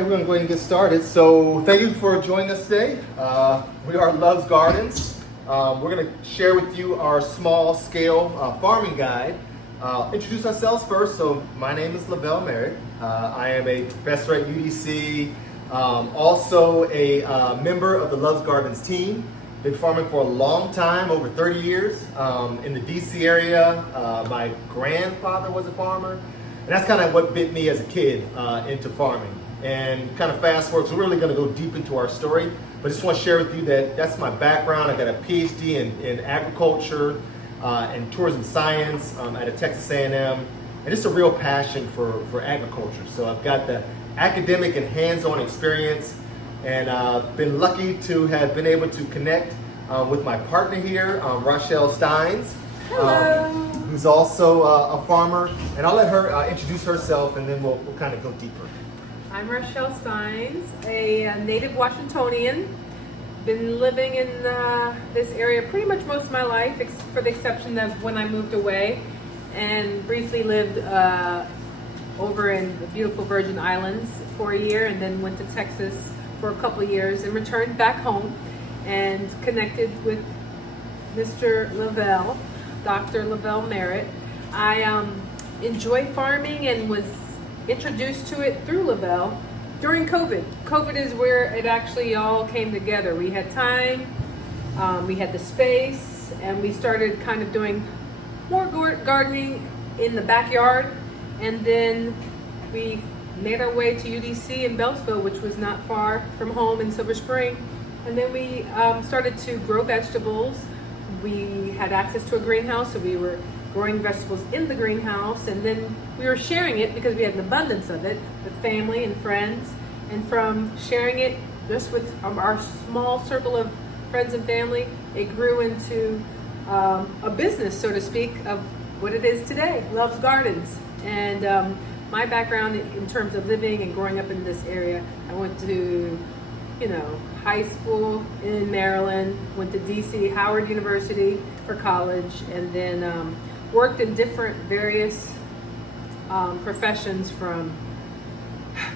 right, we're going to go ahead and get started. So thank you for joining us today. We are Love's Gardens. We're going to share with you our small scale farming guide. Introduce ourselves first. So my name is Lavelle Merritt. I am a professor at UDC, also a member of the Love's Gardens team. Been farming for a long time, over 30 years in the DC area. My grandfather was a farmer. And that's kind of what bit me as a kid into farming. And kind of fast forward, so we're really going to go deep into our story. But I just want to share with you that that's my background. I got a PhD in agriculture and tourism science at a Texas A&M. And it's a real passion for agriculture. So I've got the academic and hands-on experience. And been lucky to have been able to connect with my partner here, Rochelle Steins. Hello. Who's also a farmer. And I'll let her introduce herself and then we'll kind of go deeper. I'm Rochelle Steins, a native Washingtonian. Been living in this area pretty much most of my life, for the exception of when I moved away and briefly lived over in the beautiful Virgin Islands for a year, and then went to Texas for a couple of years and returned back home and connected with Mr. Lavelle, Dr. Lavelle Merritt. I enjoy farming and was introduced to it through Lavelle during COVID. COVID is where it actually all came together. We had time, we had the space, and we started kind of doing more gardening in the backyard. And then we made our way to UDC in Beltsville, which was not far from home in Silver Spring. And then we started to grow vegetables. We had access to a greenhouse, so we were growing vegetables in the greenhouse, and then we were sharing it because we had an abundance of it with family and friends. And from sharing it just with our small circle of friends and family, it grew into a business, so to speak, of what it is today, Love's Gardens. And my background in terms of living and growing up in this area, I went to high school in Maryland, went to DC, Howard University for college, and then worked in different various professions, from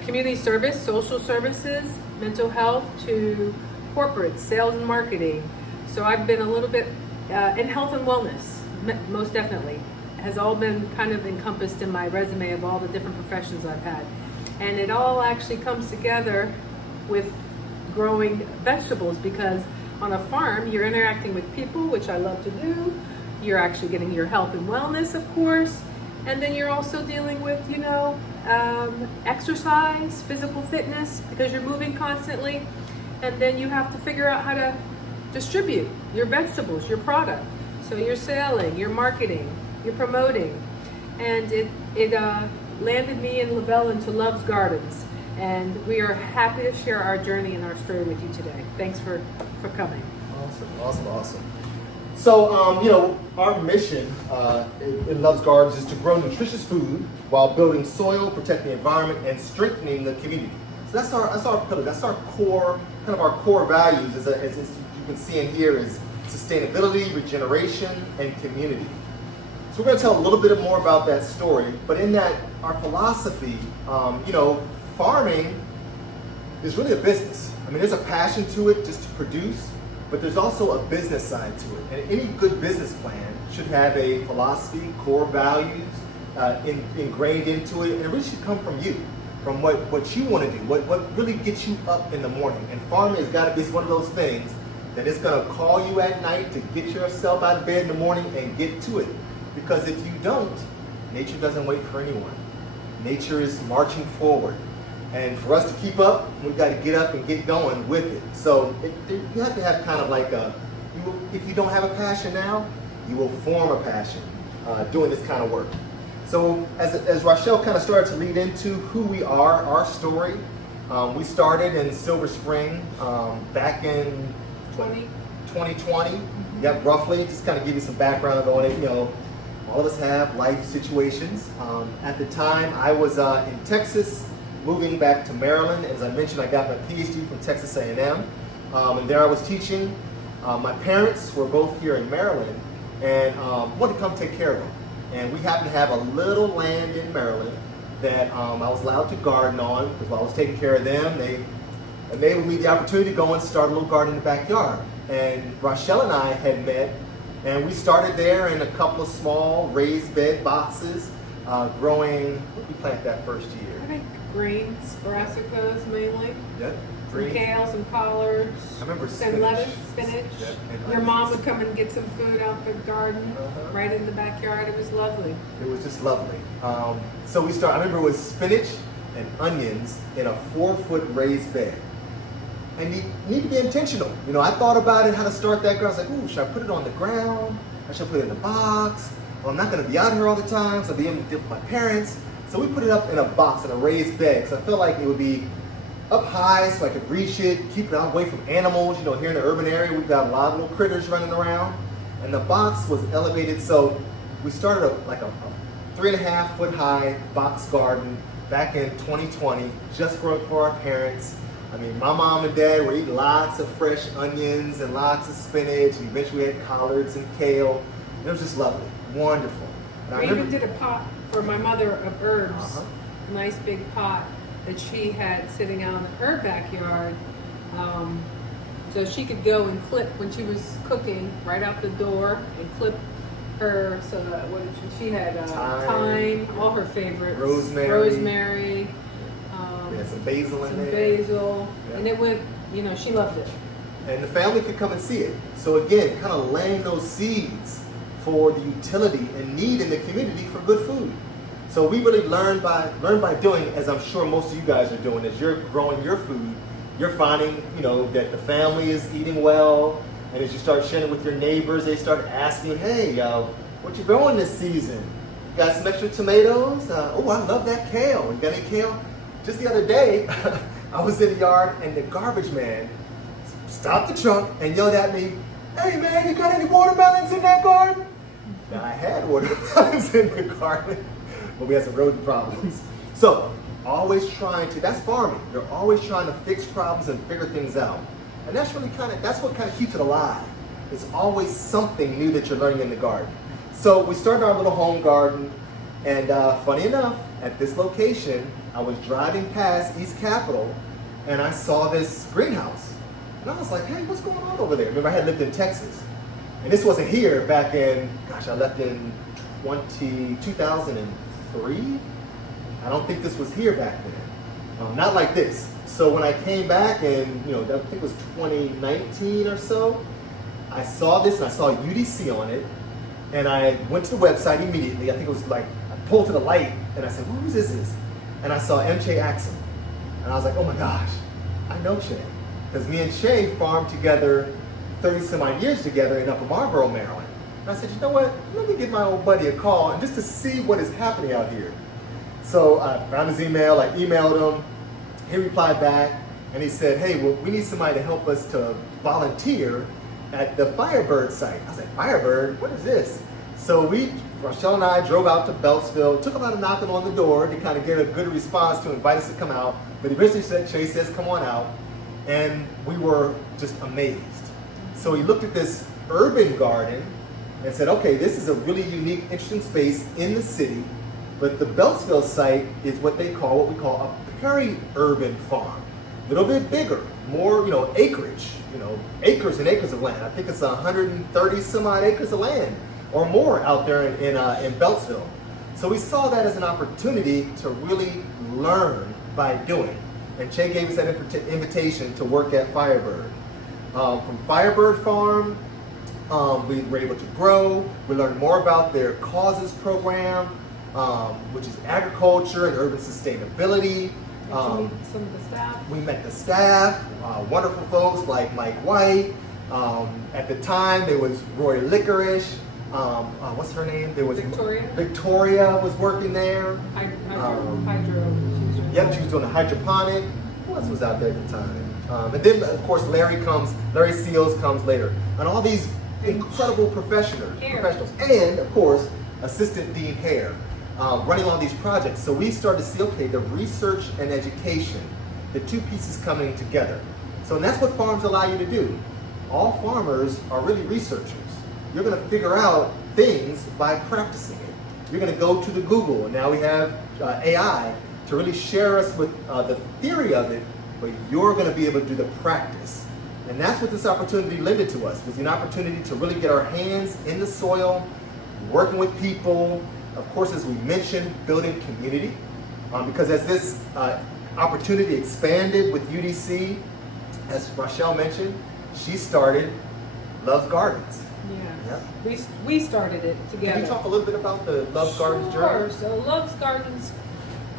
community service, social services, mental health, to corporate sales and marketing. So I've been a little bit in health and wellness, most definitely. Has all been kind of encompassed in my resume of all the different professions I've had. And it all actually comes together with growing vegetables, because on a farm you're interacting with people, which I love to do. You're actually getting your health and wellness, of course, and then you're also dealing with exercise, physical fitness, because you're moving constantly. And then you have to figure out how to distribute your vegetables, your product. So you're selling, you're marketing, you're promoting. And it landed me and Lavelle into Love's Gardens. And we are happy to share our journey and our story with you today. Thanks for coming. Awesome. So, our mission in Love's Gardens is to grow nutritious food while building soil, protecting the environment, and strengthening the community. So that's our pillar. That's our core, kind of our core values, as you can see in here, is sustainability, regeneration, and community. So we're going to tell a little bit more about that story, but in that, our philosophy, farming is really a business. I mean, there's a passion to it just to produce, but there's also a business side to it. And any good business plan should have a philosophy, core values ingrained into it, and it really should come from you, from what you want to do, what really gets you up in the morning. And farming has got to be one of those things that it's going to call you at night to get yourself out of bed in the morning and get to it. Because if you don't, nature doesn't wait for anyone. Nature is marching forward. And for us to keep up, we've got to get up and get going with it. So you have to have kind of like if you don't have a passion now, you will form a passion doing this kind of work. So as Rochelle kind of started to lead into who we are, our story, we started in Silver Spring back in 2020. Yeah, roughly, just kind of give you some background on it. All of us have life situations. At the time, I was in Texas, moving back to Maryland. As I mentioned, I got my PhD from Texas A&M, and there I was teaching. My parents were both here in Maryland, and wanted to come take care of them. And we happened to have a little land in Maryland that I was allowed to garden on, because while I was taking care of them, they enabled me the opportunity to go and start a little garden in the backyard. And Rochelle and I had met, and we started there in a couple of small raised bed boxes, growing, what did we plant that first year? I think greens, brassicas mainly. Yep. Some kale, some collards. I remember some spinach. lettuce, spinach. Yep, and Your mom onions. would come and get some food out the garden, right in the backyard. It was lovely. It was just lovely. So we started, I remember it was spinach and onions in a 4-foot raised bed. And you need to be intentional. You know, I thought about it, how to start that garden. I was like, ooh, should I put it on the ground? I should put it in a box? Well, I'm not gonna be out here all the time, so I'll be able to deal with my parents. So we put it up in a box, in a raised bed, because I felt like it would be up high so I could reach it, keep it away from animals. You know, here in the urban area, we've got a lot of little critters running around. And the box was elevated, so we started a 3.5 foot high box garden back in 2020, just growing for our parents. I mean, my mom and dad were eating lots of fresh onions and lots of spinach, and eventually we had collards and kale. And it was just lovely, wonderful. And We even did a pot for my mother of herbs, a nice big pot that she had sitting out in her backyard. So she could go and clip when she was cooking right out the door and clip her, so what did she had thyme, all her favorites. Rosemary. We had some basil in there. Basil. Yeah. And it went, you know, she loved it. And the family could come and see it. So again, kind of laying those seeds for the utility and need in the community for good food. So we really learn by doing, as I'm sure most of you guys are doing, as you're growing your food, you're finding, you know, that the family is eating well, and as you start sharing it with your neighbors, they start asking, hey, what you growing this season? You got some extra tomatoes? Oh, I love that kale. You got any kale? Just the other day, I was in the yard, and the garbage man stopped the truck and yelled at me, hey man, you got any watermelons in that garden? Now I had watermelons in the garden, but we had some rodent problems. So, always trying to, that's farming. You're always trying to fix problems and figure things out. And that's really that's what kind of keeps it alive. It's always something new that you're learning in the garden. So we started our little home garden, and funny enough, at this location, I was driving past East Capitol, and I saw this greenhouse. And I was like, hey, what's going on over there? Remember, I had lived in Texas. And this wasn't here back in, gosh, I left in 2003. I don't think this was here back then. Not like this. So when I came back in, you know, I think it was 2019 or so, I saw this and I saw UDC on it. And I went to the website immediately. I think it was like, I pulled to the light and I said, well, whose is this? And I saw M. Axel. And I was like, oh my gosh, I know Shay. Because me and Shay farmed together 30 some odd years together in Upper Marlboro, Maryland. And I said, you know what, let me give my old buddy a call and just to see what is happening out here. So I found his email, I emailed him, he replied back, and he said, hey, well, we need somebody to help us to volunteer at the Firebird site. I was like, Firebird, what is this? So Rochelle and I drove out to Beltsville, took about a knocking on the door to kind of get a good response to invite us to come out, but eventually Shay says, come on out, and we were just amazed. So he looked at this urban garden and said, okay, this is a really unique, interesting space in the city, but the Beltsville site is what we call a peri-urban farm. A little bit bigger, more, you know, acreage, you know, acres and acres of land. I think it's 130 some odd acres of land or more out there in Beltsville. So we saw that as an opportunity to really learn by doing. And Che gave us that invitation to work at Firebird. From Firebird Farm, we were able to grow. We learned more about their causes program, which is agriculture and urban sustainability. Some of the staff. We met the staff, wonderful folks like Mike White. At the time, there was Roy Licorice. What's her name? There was Victoria. Victoria was working there. Hydro. Yep, she was doing the hydroponic. Who else was out there at the time? And then, of course, Larry Seals comes later. And all these incredible professionals. And, of course, Assistant Dean Hare, running all these projects. So we started to see, okay, the research and education, the two pieces coming together. So and that's what farms allow you to do. All farmers are really researchers. You're going to figure out things by practicing it. you're going to go to the Google, and now we have AI to really share us with the theory of it, but you're going to be able to do the practice. And that's what this opportunity lended to us, was an opportunity to really get our hands in the soil, working with people, of course, as we mentioned, building community. Because as this opportunity expanded with UDC, as Rochelle mentioned, she started Love's Gardens. Yeah. We started it together. Can you talk a little bit about the Love's Gardens journey? Sure. So Love's Gardens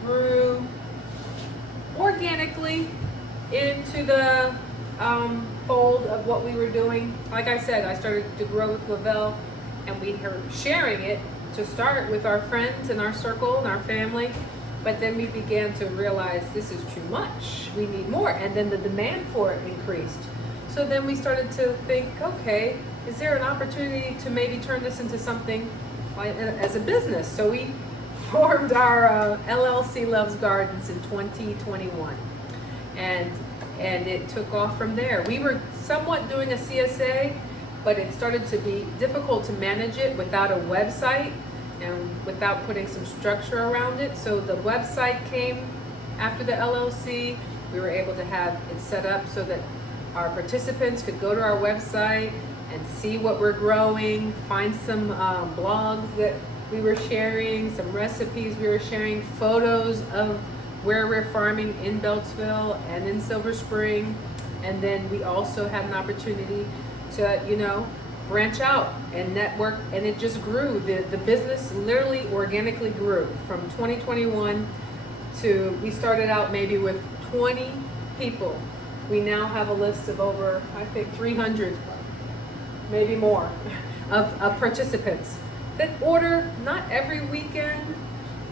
grew organically into the fold of what we were doing. Like I said, I started to grow with Lavelle, and we were sharing it to start with our friends and our circle and our family. But then we began to realize this is too much. We need more. And then the demand for it increased. So then we started to think, okay, is there an opportunity to maybe turn this into something as a business? So we formed our LLC Loves Gardens in 2021. And it took off from there. We were somewhat doing a CSA, but it started to be difficult to manage it without a website and without putting some structure around it. So the website came after the LLC. We were able to have it set up so that our participants could go to our website and see what we're growing, find some blogs that we were sharing, some recipes we were sharing, photos of where we're farming in Beltsville and in Silver Spring. And then we also had an opportunity to, branch out and network, and it just grew. The business literally organically grew from 2021 to, we started out maybe with 20 people. We now have a list of over, I think, 300, maybe more, of participants that order not every weekend,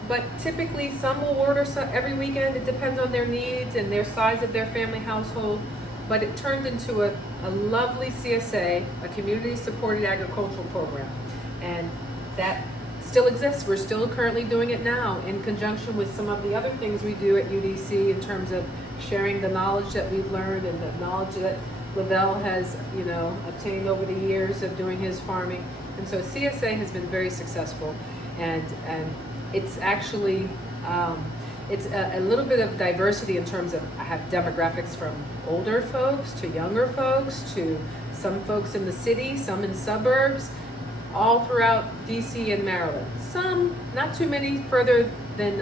but typically some will order every weekend. It depends on their needs and their size of their family household. But it turned into a lovely CSA, a community supported agricultural program. And that still exists. We're still currently doing it now in conjunction with some of the other things we do at UDC in terms of sharing the knowledge that we've learned and the knowledge that Lavelle has, obtained over the years of doing his farming. And so CSA has been very successful, and it's actually, it's a little bit of diversity in terms of, I have demographics from older folks to younger folks to some folks in the city, some in suburbs, all throughout DC and Maryland. Some, not too many further than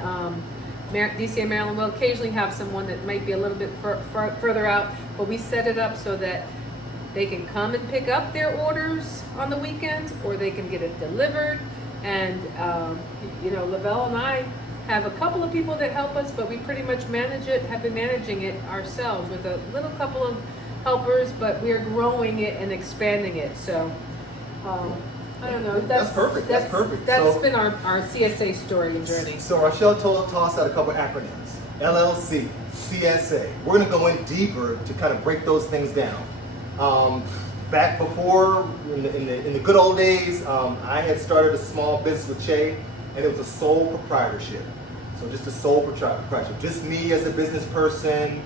DC and Maryland. We'll occasionally have someone that might be a little bit further out, but we set it up so that they can come and pick up their orders on the weekends, or they can get it delivered. And Lavelle and I have a couple of people that help us, but we pretty much have been managing it ourselves with a little couple of helpers, but we're growing it and expanding it. So I don't know. That's perfect. That's perfect. That's been our CSA story and journey. So Rochelle tossed out a couple acronyms: LLC, CSA. We're going to go in deeper to kind of break those things down. Back before, in the good old days, I had started a small business with Che, and it was a sole proprietorship. So just a sole proprietorship. Just me as a business person,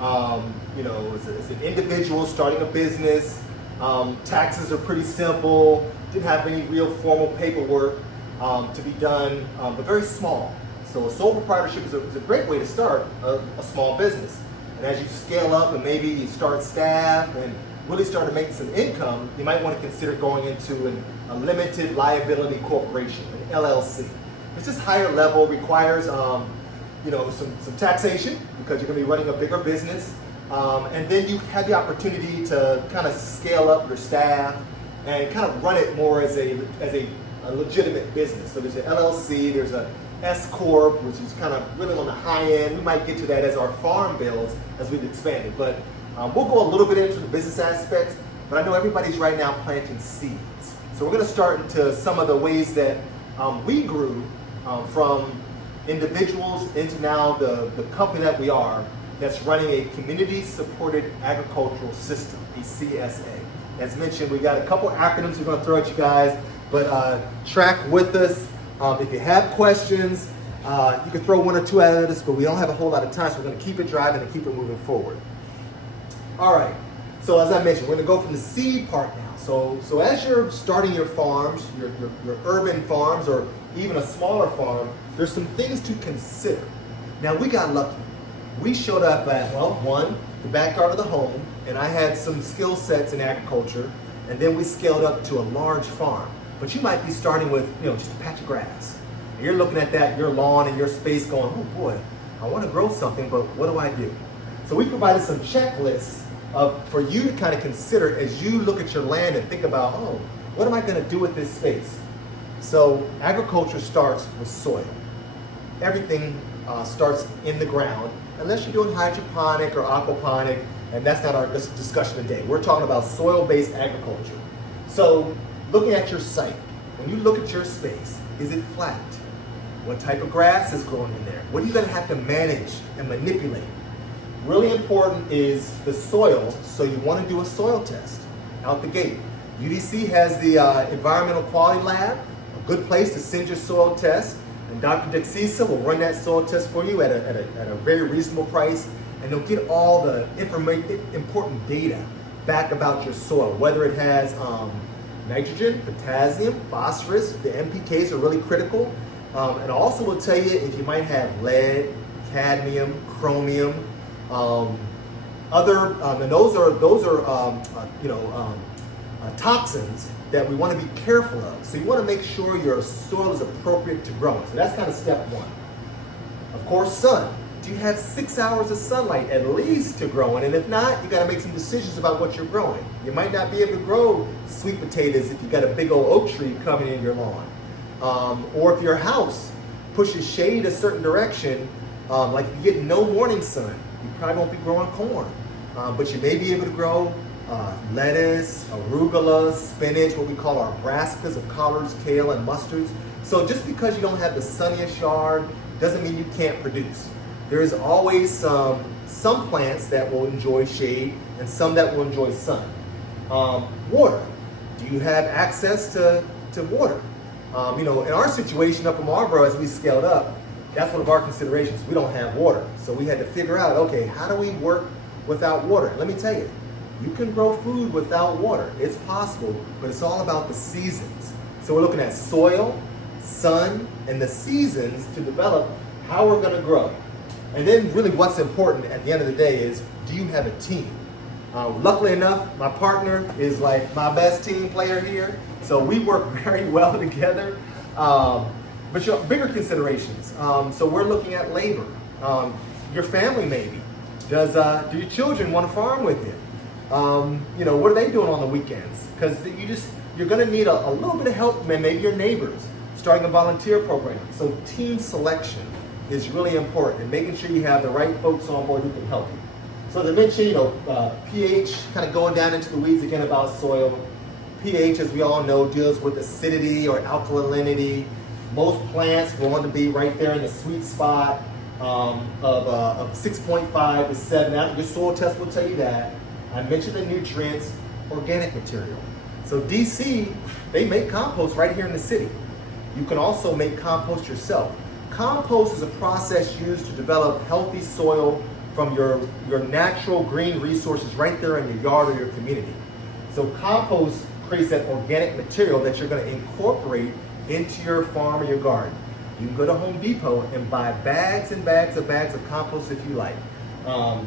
as an individual starting a business. Taxes are pretty simple. Didn't have any real formal paperwork to be done, but very small. So a sole proprietorship is a great way to start a small business. And as you scale up and maybe you start staff and really start to make some income, you might want to consider going into a limited liability corporation, an LLC. It's just higher level, requires some taxation because you're going to be running a bigger business. And then you have the opportunity to kind of scale up your staff and kind of run it more as a legitimate business. So there's an LLC, there's a S Corp, which is kind of really on the high end. We might get to that as our farm builds as we've expanded. But we'll go a little bit into the business aspects, but I know everybody's right now planting seeds. So we're going to start into some of the ways that we grew from individuals into now the company that we are, that's running a community-supported agricultural system, a CSA. As mentioned, we got a couple acronyms we're going to throw at you guys, but track with us. If you have questions, you can throw one or two at us, but we don't have a whole lot of time, so we're going to keep it driving and keep it moving forward. All right, so as I mentioned, we're going to go from the seed part now. So as you're starting your farms, your urban farms, or even a smaller farm, there's some things to consider. Now, we got lucky. We showed up at, well, one, the backyard of the home, and I had some skill sets in agriculture, and then we scaled up to a large farm. But you might be starting with, just a patch of grass. And you're looking at that, your lawn and your space going, oh boy, I want to grow something, but what do I do? So we provided some checklists for you to kind of consider as you look at your land and think about, oh, what am I going to do with this space? So agriculture starts with soil. Everything starts in the ground, unless you're doing hydroponic or aquaponic, and that's not our discussion today. We're talking about soil-based agriculture. So looking at your site, when you look at your space, is it flat? What type of grass is growing in there? What are you going to have to manage and manipulate? Really important is the soil, so you want to do a soil test out the gate. UDC has the Environmental Quality Lab, a good place to send your soil test, and Dr. Dexisa will run that soil test for you at a very reasonable price, and they'll get all the important data back about your soil, whether it has nitrogen, potassium, phosphorus. The NPKs are really critical, and also will tell you if you might have lead, cadmium, chromium, and those are toxins that we want to be careful of. So you want to make sure your soil is appropriate to grow. So that's kind of step one. Of course, sun. Do you have 6 hours of sunlight at least to grow in? And if not, you got to make some decisions about what you're growing. You might not be able to grow sweet potatoes if you got a big old oak tree coming in your lawn. Or if your house pushes shade a certain direction, like if you get no morning sun, you probably won't be growing corn. But you may be able to grow lettuce, arugula, spinach, what we call our brassicas of collards, kale, and mustards. So just because you don't have the sunniest yard doesn't mean you can't produce. There's always some plants that will enjoy shade and some that will enjoy sun. Water. Do you have access to water? In our situation up in Marlboro, as we scaled up, that's one of our considerations. We don't have water. So we had to figure out, okay, how do we work without water? Let me tell you, you can grow food without water. It's possible, but it's all about the seasons. So we're looking at soil, sun, and the seasons to develop how we're going to grow. And then really what's important at the end of the day is, do you have a team? Luckily enough, my partner is like my best team player here. So we work very well together. But your bigger considerations. So we're looking at labor. Your family maybe. Do your children want to farm with you? What are they doing on the weekends? Because you're going to need a little bit of help, maybe your neighbors, starting a volunteer program. So team selection is really important, and making sure you have the right folks on board who can help you. So as I mentioned, pH, kind of going down into the weeds again about soil. pH, as we all know, deals with acidity or alkalinity. Most plants want to be right there in the sweet spot of 6.5 to 7. Now, your soil test will tell you that. I mentioned the nutrients, organic material. So DC, they make compost right here in the city. You can also make compost yourself. Compost is a process used to develop healthy soil from your natural green resources right there in your yard or your community. So compost creates that organic material that you're going to incorporate into your farm or your garden. You can go to Home Depot and buy bags and bags of compost if you like.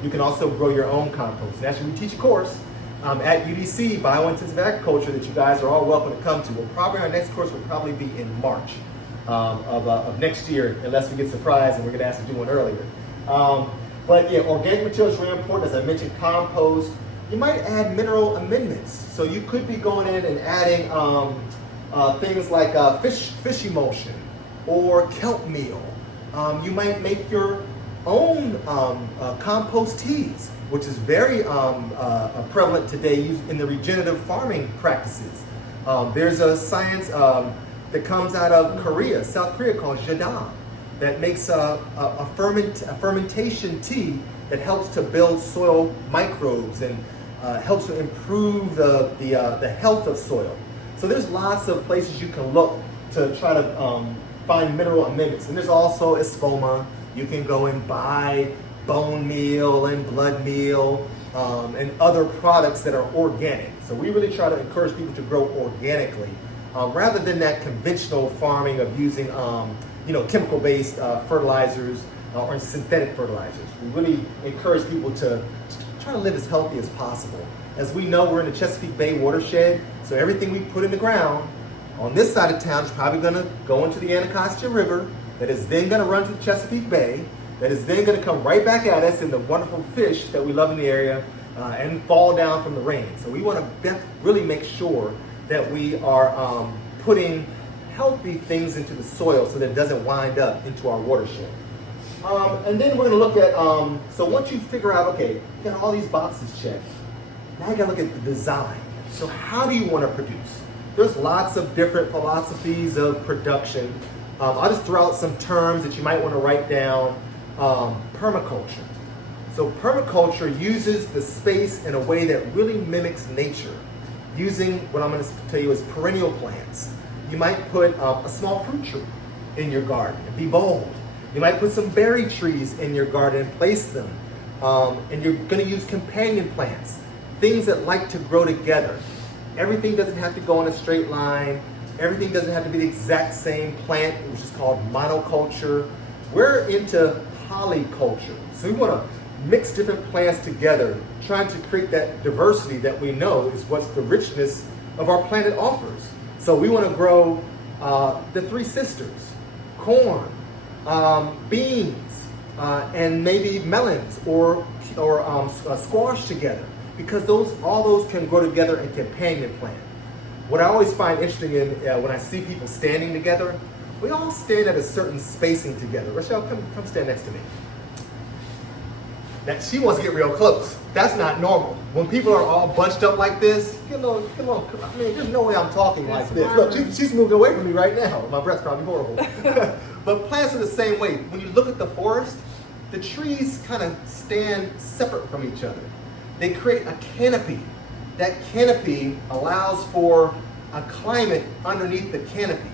You can also grow your own compost. And actually, we teach a course at UDC, biointensive agriculture, that you guys are all welcome to come to. Our next course will probably be in March of next year, unless we get surprised and we're going to ask to do one earlier. But yeah, organic material is really important. As I mentioned, compost. You might add mineral amendments. So you could be going in and adding things like fish emulsion or kelp meal. You might make your own compost teas, which is very prevalent today in the regenerative farming practices. There's a science that comes out of Korea, South Korea, called jadam, that makes a fermentation tea that helps to build soil microbes and helps to improve the health of soil. So there's lots of places you can look to try to find mineral amendments. And there's also espoma. You can go and buy bone meal and blood meal. and other products that are organic. So we really try to encourage people to grow organically rather than that conventional farming of using chemical-based fertilizers or synthetic fertilizers. We really encourage people to try to live as healthy as possible. As we know, we're in the Chesapeake Bay watershed, so everything we put in the ground on this side of town is probably going to go into the Anacostia River, that is then going to run to the Chesapeake Bay, that is then going to come right back at us in the wonderful fish that we love in the area and fall down from the rain. So we want to really make sure that we are putting healthy things into the soil so that it doesn't wind up into our watershed. And then we're going to look at, so once you figure out, okay, you got all these boxes checked, now you got to look at the design. So how do you want to produce? There's lots of different philosophies of production. I'll just throw out some terms that you might want to write down. Permaculture. So permaculture uses the space in a way that really mimics nature, using what I'm going to tell you is perennial plants. You might put a small fruit tree in your garden and be bold. You might put some berry trees in your garden and place them. And you're going to use companion plants, things that like to grow together. Everything doesn't have to go in a straight line. Everything doesn't have to be the exact same plant, which is called monoculture. We're into polyculture. So we want to mix different plants together, trying to create that diversity that we know is what's the richness of our planet offers. So we want to grow the three sisters, corn, beans, and maybe melons or squash together, because all those can grow together in companion plant. What I always find interesting when I see people standing together, we all stand at a certain spacing together. Rochelle, come stand next to me. Now, she wants to get real close. That's not normal. When people are all bunched up like this, get along. I mean, there's no way I'm talking like this. Look, she's moving away from me right now. My breath's probably horrible. But plants are the same way. When you look at the forest, the trees kind of stand separate from each other. They create a canopy. That canopy allows for a climate underneath the canopy.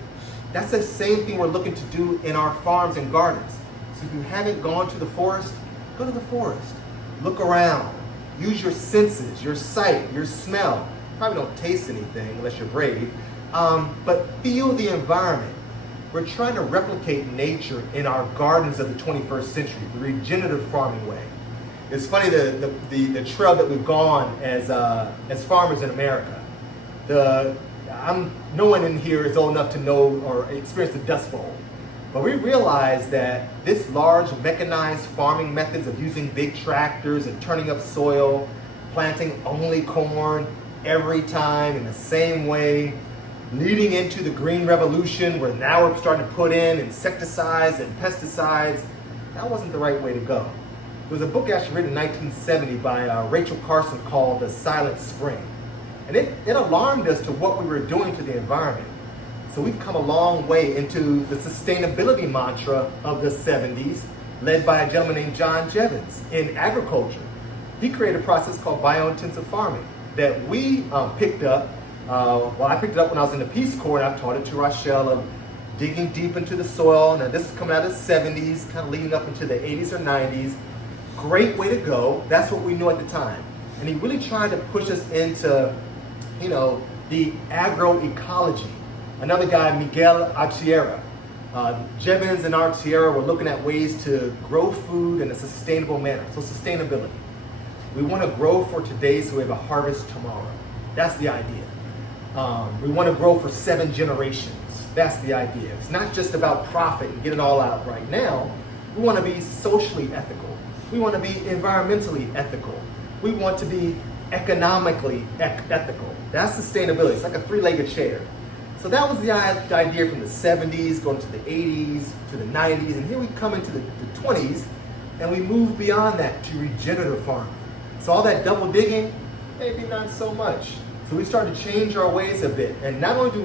That's the same thing we're looking to do in our farms and gardens. So if you haven't gone to the forest, go to the forest. Look around. Use your senses, your sight, your smell. Probably don't taste anything unless you're brave, but feel the environment. We're trying to replicate nature in our gardens of the 21st century, the regenerative farming way. It's funny, the trail that we've gone as farmers in America. No one in here is old enough to know or experience the Dust Bowl. But we realized that this large mechanized farming methods of using big tractors and turning up soil, planting only corn every time in the same way, leading into the green revolution where now we're starting to put in insecticides and pesticides, that wasn't the right way to go. There was a book actually written in 1970 by Rachel Carson called The Silent Spring. And it alarmed us to what we were doing to the environment. So we've come a long way into the sustainability mantra of the 70s, led by a gentleman named John Jevons in agriculture. He created a process called biointensive farming that we picked up. I picked it up when I was in the Peace Corps, and I've taught it to Rochelle, of digging deep into the soil. Now this is coming out of the 70s, kind of leading up into the 80s or 90s. Great way to go. That's what we knew at the time. And he really tried to push us into, the agroecology. Another guy, Miguel Artiera. Jevons and Artiera were looking at ways to grow food in a sustainable manner. So sustainability. We want to grow for today so we have a harvest tomorrow. That's the idea. We want to grow for 7 generations. That's the idea. It's not just about profit and get it all out right now. We want to be socially ethical. We want to be environmentally ethical. We want to be economically ethical. That's sustainability. It's like a 3-legged chair. So that was the idea from the 70s, going to the 80s, to the 90s, and here we come into the 20s, and we move beyond that to regenerative farming. So all that double digging, maybe not so much. So we started to change our ways a bit, and not only do we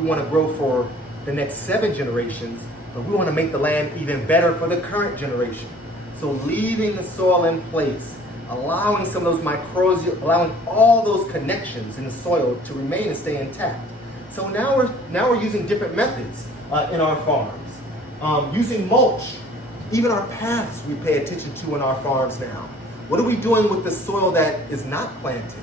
want to grow for the next 7 generations, but we want to make the land even better for the current generation. So leaving the soil in place, allowing some of those microbes, allowing all those connections in the soil to remain and stay intact. So now we're using different methods in our farms. Using mulch, even our paths we pay attention to in our farms now. What are we doing with the soil that is not planted?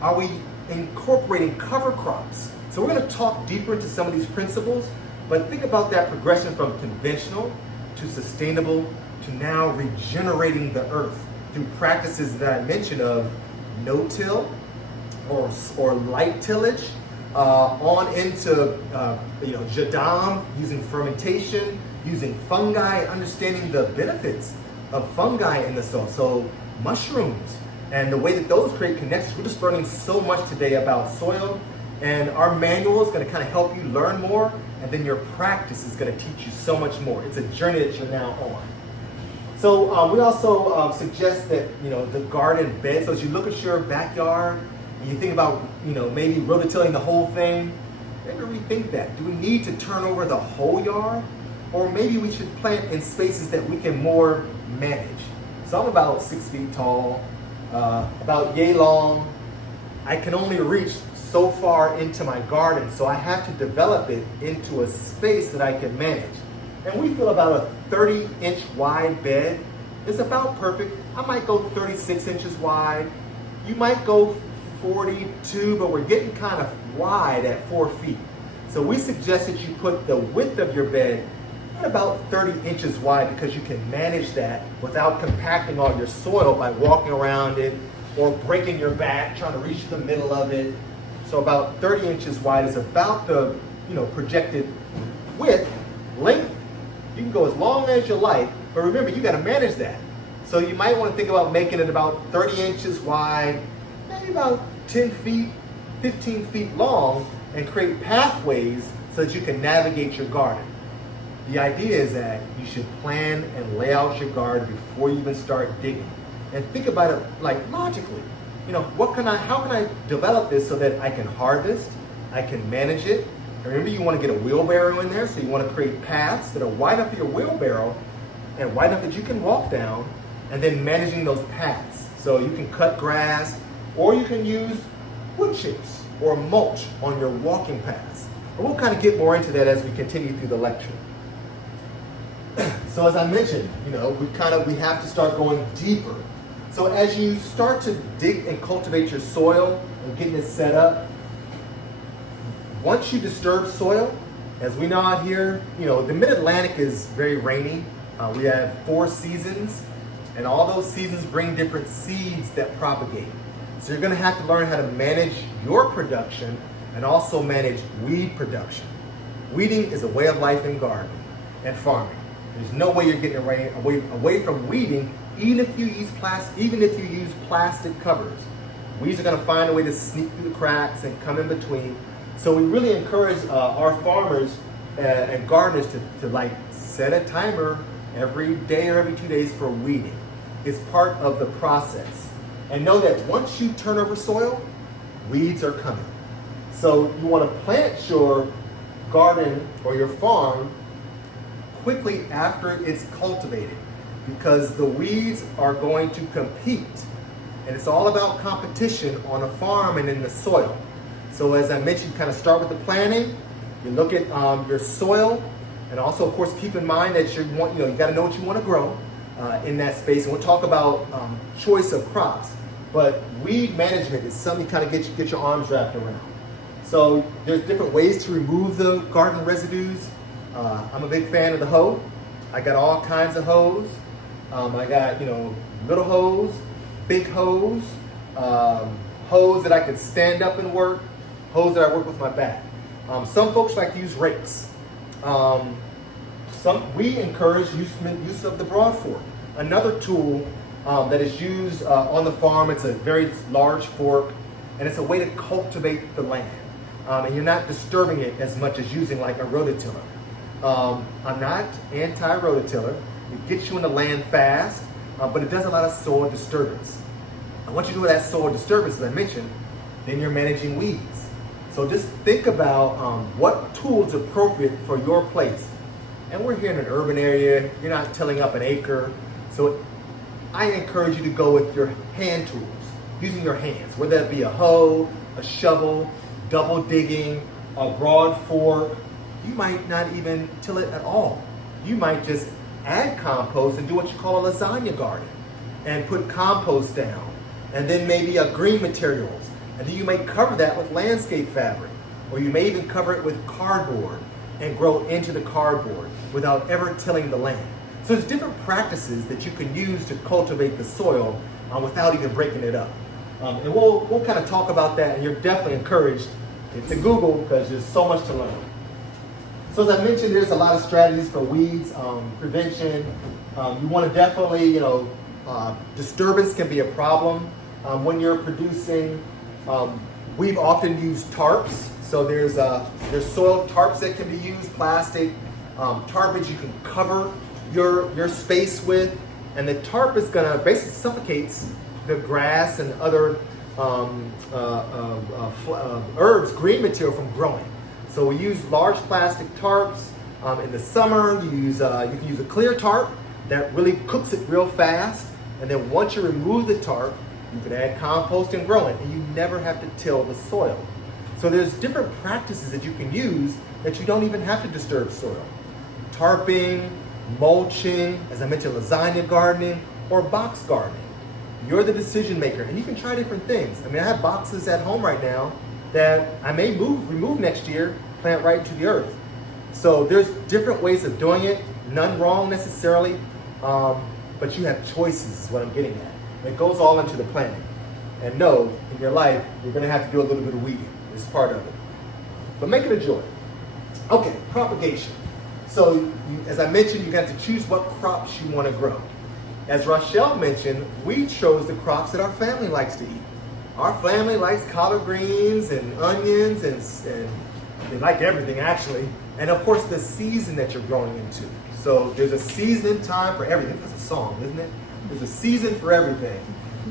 Are we incorporating cover crops? So we're going to talk deeper into some of these principles, but think about that progression from conventional to sustainable to now regenerating the earth through practices that I mentioned of no-till or light tillage, on into jadam, using fermentation, using fungi, understanding the benefits of fungi in the soil. So mushrooms and the way that those create connections. We're just learning so much today about soil, and our manual is going to kind of help you learn more, and then your practice is going to teach you so much more. It's a journey that you're now on. So we also suggest that the garden bed. So as you look at your backyard and you think about maybe rototilling the whole thing, maybe rethink that. Do we need to turn over the whole yard, or maybe we should plant in spaces that we can more manage? So I'm about 6 feet tall, about yay long. I can only reach so far into my garden, so I have to develop it into a space that I can manage. And we feel about a 30-inch wide bed is about perfect. I might go 36 inches wide. You might go 42, but we're getting kind of wide at 4 feet. So we suggest that you put the width of your bed at about 30 inches wide, because you can manage that without compacting all your soil by walking around it or breaking your back trying to reach the middle of it. So about 30 inches wide is about the projected width. Length, you can go as long as you like, but remember, you got to manage that. So you might want to think about making it about 30 inches wide, maybe about 10 feet, 15 feet long, and create pathways so that you can navigate your garden. The idea is that you should plan and lay out your garden before you even start digging. And think about it like logically. How can I develop this so that I can harvest, I can manage it? And remember, you want to get a wheelbarrow in there, so you want to create paths that are wide enough for your wheelbarrow and wide enough that you can walk down, and then managing those paths. So you can cut grass, or you can use wood chips or mulch on your walking paths. And we'll kind of get more into that as we continue through the lecture. So as I mentioned, we have to start going deeper. So as you start to dig and cultivate your soil and getting it set up, once you disturb soil, as we know out here, the Mid-Atlantic is very rainy. We have 4 seasons, and all those seasons bring different seeds that propagate. So you're going to have to learn how to manage your production and also manage weed production. Weeding is a way of life in gardening and farming. There's no way you're getting away from weeding, even if you use plastic covers. Weeds are going to find a way to sneak through the cracks and come in between. So we really encourage our farmers and gardeners to set a timer every day or every 2 days for weeding. It's part of the process. And know that once you turn over soil, weeds are coming. So you want to plant your garden or your farm quickly after it's cultivated, because the weeds are going to compete. And it's all about competition on a farm and in the soil. So as I mentioned, kind of start with the planting. You look at your soil, and also, of course, keep in mind that you got to know what you want to grow in that space. And we'll talk about choice of crops. But weed management is something you kind of get your arms wrapped around. So there's different ways to remove the garden residues. I'm a big fan of the hoe. I got all kinds of hoes. I got little hoes, big hoes, hoes that I can stand up and work, hoes that I work with my back. Some folks like to use rakes. We encourage use of the broad fork. Another tool that is used on the farm. It's a very large fork, and it's a way to cultivate the land. And you're not disturbing it as much as using like a rototiller. I'm not anti-rototiller. It gets you in the land fast, but it does a lot of soil disturbance. And once you do that soil disturbance, as I mentioned, then you're managing weeds. So just think about what tool is appropriate for your place. And we're here in an urban area. You're not tilling up an acre. So I encourage you to go with your hand tools, using your hands, whether that be a hoe, a shovel, double digging, a broad fork. You might not even till it at all. You might just add compost and do what you call a lasagna garden. and put compost down, and then maybe green materials. And then you may cover that with landscape fabric, or you may even cover it with cardboard and grow into the cardboard without ever tilling the land. So there's different practices that you can use to cultivate the soil without even breaking it up. And we'll kind of talk about that, and you're definitely encouraged to Google because there's so much to learn. So as I mentioned, there's a lot of strategies for weeds prevention. You want to definitely, disturbance can be a problem when you're producing. We've often used tarps. So there's soil tarps that can be used, plastic tarpage you can cover your space with, and the tarp is going to basically suffocates the grass and other herbs, green material from growing. So we use large plastic tarps. In the summer, you can use a clear tarp that really cooks it real fast, and then once you remove the tarp, you can add compost and grow it, and you never have to till the soil. So there's different practices that you can use that you don't even have to disturb soil. Tarping, mulching, as I mentioned, lasagna gardening, or box gardening. You're the decision maker, and you can try different things. I mean, I have boxes at home right now that I may remove next year, plant right into the earth. So there's different ways of doing it, none wrong necessarily, but you have choices is what I'm getting at. It goes all into the planning. And know, in your life, you're gonna have to do a little bit of weeding. It's part of it. But make it a joy. Okay, propagation. So as I mentioned, you got to choose what crops you want to grow. As Rochelle mentioned, we chose the crops that our family likes to eat. Our family likes collard greens and onions, and they like everything actually. And of course, the season that you're growing into. So there's a season and time for everything. That's a song, isn't it? There's a season for everything.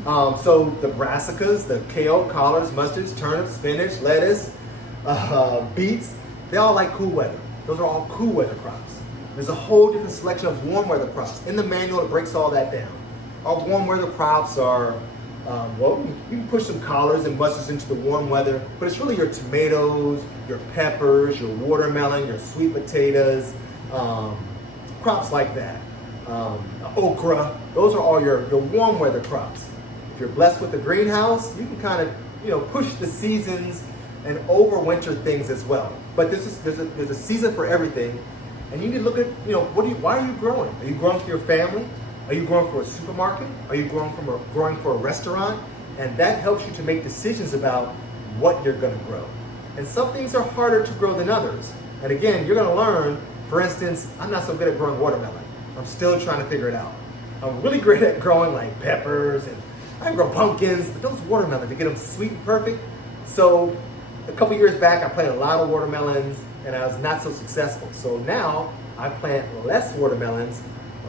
So the brassicas, the kale, collards, mustards, turnips, spinach, lettuce, beets, they all like cool weather. Those are all cool weather crops. There's a whole different selection of warm weather crops. In the manual, it breaks all that down. Our warm weather crops are, you can push some collards and mustards into the warm weather, but it's really your tomatoes, your peppers, your watermelon, your sweet potatoes, crops like that. Okra, those are all your warm weather crops. If you're blessed with a greenhouse, you can kind of push the seasons and overwinter things as well. But there's a season for everything, and you need to look at why are you growing? Are you growing for your family? Are you growing for a supermarket? Are you growing for a restaurant? And that helps you to make decisions about what you're going to grow. And some things are harder to grow than others. And again, you're going to learn. For instance, I'm not so good at growing watermelon. I'm still trying to figure it out. I'm really great at growing like peppers, and I can grow pumpkins, but those watermelons, to get them sweet and perfect. So a couple years back, I planted a lot of watermelons, and I was not so successful. So now I plant less watermelons,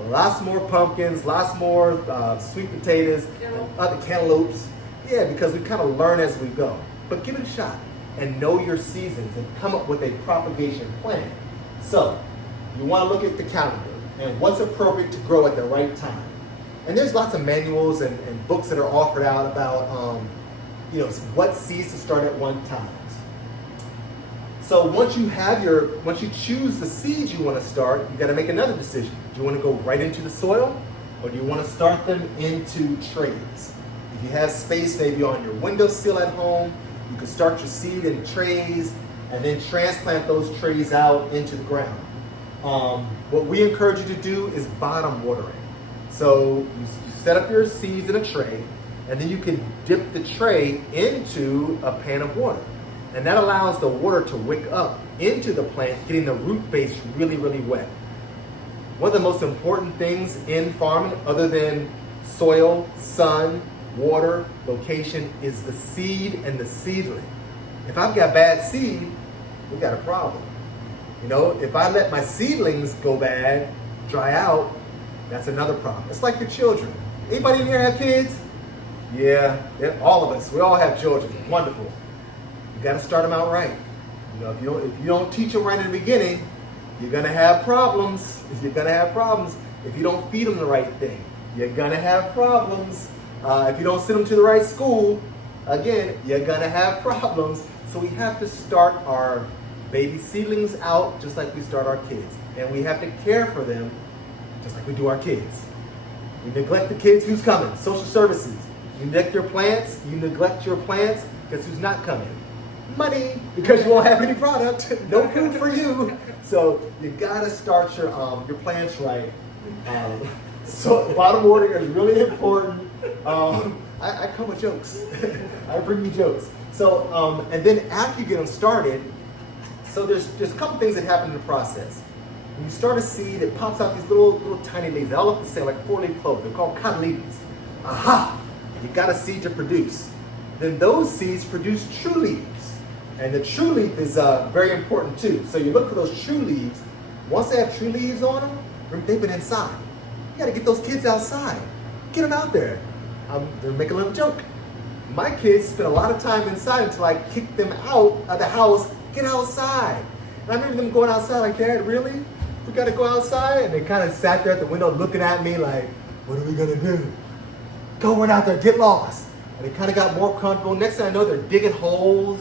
lots more pumpkins, lots more sweet potatoes, and other cantaloupes. Yeah, because we kind of learn as we go. But give it a shot and know your seasons and come up with a propagation plan. So you want to look at the calendar and what's appropriate to grow at the right time. And there's lots of manuals and books that are offered out about what seeds to start at one time. So once you choose the seeds you want to start, you got to make another decision. Do you want to go right into the soil, or do you want to start them into trays? If you have space maybe on your windowsill at home, you can start your seed in trays and then transplant those trays out into the ground. What we encourage you to do is bottom watering. So you set up your seeds in a tray, and then you can dip the tray into a pan of water. And that allows the water to wick up into the plant, getting the root base really, really wet. One of the most important things in farming, other than soil, sun, water, location, is the seed and the seedling. If I've got bad seed, we got a problem. If I let my seedlings go bad, dry out, that's another problem. It's like your children. Anybody in here have kids? Yeah, all of us. We all have children. Wonderful. You got to start them out right. If you don't teach them right in the beginning, you're going to have problems. You're going to have problems. If you don't feed them the right thing, you're going to have problems. If you don't send them to the right school, again, you're going to have problems. So we have to start our baby seedlings out just like we start our kids. And we have to care for them just like we do our kids. You neglect the kids, who's coming? Social services. You neglect your plants, guess who's not coming? Money, because you won't have any product, no food for you. So you gotta start your plants right. So bottom watering is really important. I come with jokes. I bring you jokes. So and then after you get them started, so there's a couple things that happen in the process. When you start a seed, it pops out these little tiny leaves. They all look the same, like 4-leaf clover. They're called cotyledons. Aha! You got a seed to produce. Then those seeds produce true leaves. And the true leaf is very important too. So you look for those true leaves. Once they have true leaves on them, they've been inside. You got to get those kids outside. Get them out there. I'm going to make a little joke. My kids spent a lot of time inside until I kicked them out of the house. Get outside. And I remember them going outside like, Dad, really? We got to go outside? And they kind of sat there at the window looking at me like, what are we going to do? Go run out there, get lost. And they kind of got more comfortable. Next thing I know, they're digging holes,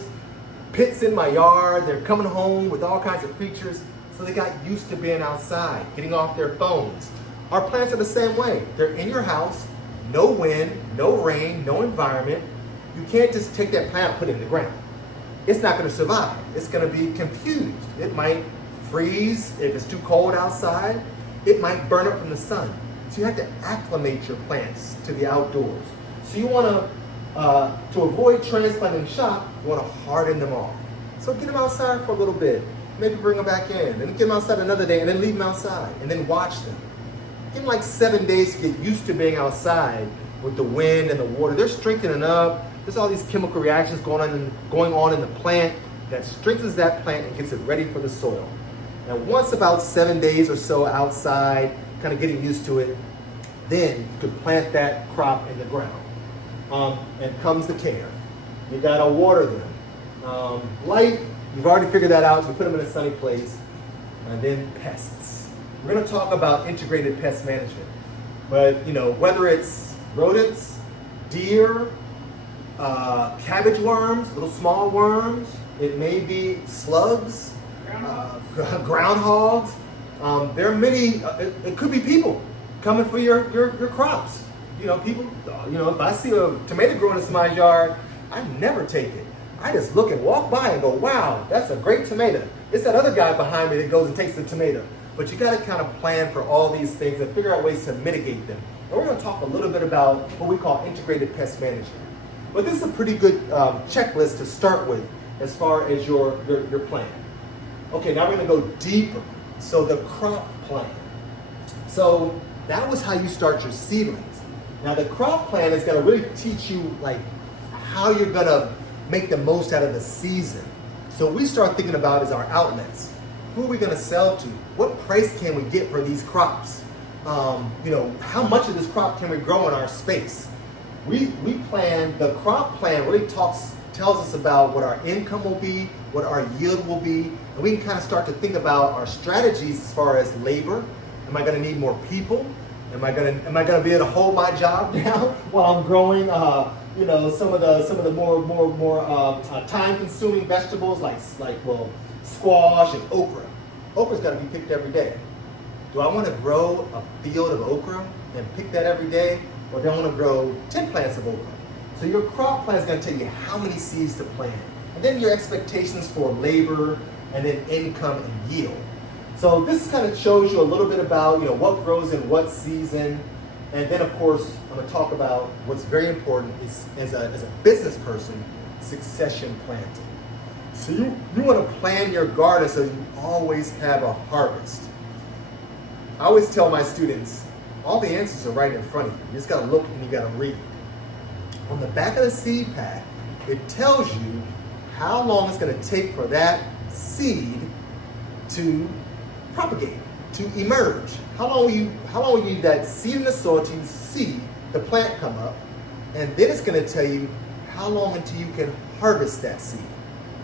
pits in my yard. They're coming home with all kinds of creatures. So they got used to being outside, getting off their phones. Our plants are the same way. They're in your house, no wind, no rain, no environment. You can't just take that plant and put it in the ground. It's not going to survive. It's going to be confused. It might freeze if it's too cold outside. It might burn up from the sun. So you have to acclimate your plants to the outdoors. So you want to avoid transplanting shock, you want to harden them off. So get them outside for a little bit. Maybe bring them back in. Then get them outside another day and then leave them outside. And then watch them. Give them like 7 days to get used to being outside with the wind and the water. They're strengthening up. There's all these chemical reactions going on in the plant that strengthens that plant and gets it ready for the soil. Now once about 7 days or so outside, kind of getting used to it, then you can plant that crop in the ground. And comes the care. You gotta water them. Light, you've already figured that out, so you put them in a sunny place. And then pests. We're gonna talk about integrated pest management. But whether it's rodents, deer, cabbage worms, little small worms, it may be slugs, groundhogs. There are many, it could be people coming for your crops. People, if I see a tomato growing in somebody's yard, I never take it. I just look and walk by and go, wow, that's a great tomato. It's that other guy behind me that goes and takes the tomato. But you got to kind of plan for all these things and figure out ways to mitigate them. And we're going to talk a little bit about what we call integrated pest management. But this is a pretty good checklist to start with as far as your plan. Okay, now we're going to go deeper. So the crop plan. So that was how you start your seedlings. Now the crop plan is going to really teach you how you're going to make the most out of the season. So we start thinking about is our outlets. Who are we going to sell to? What price can we get for these crops? How much of this crop can we grow in our space? We plan, the crop plan really tells us about what our income will be, what our yield will be, and we can kind of start to think about our strategies as far as labor. Am I going to need more people? Am I gonna be able to hold my job down while I'm growing? Some of the more time-consuming vegetables like squash and okra. Okra's got to be picked every day. Do I want to grow a field of okra and pick that every day, or do I want to grow 10 plants of okra? So your crop plan is going to tell you how many seeds to plant, and then your expectations for labor, and then income and yield. So this kind of shows you a little bit about what grows in what season, and then of course I'm going to talk about what's very important is as a business person, succession planting. So you want to plan your garden so you always have a harvest. I always tell my students, all the answers are right in front of you. You just got to look and you got to read. On the back of the seed pack, it tells you how long it's going to take for that seed to propagate, to emerge. How long will you need that seed in the soil to see the plant come up, and then it's going to tell you how long until you can harvest that seed.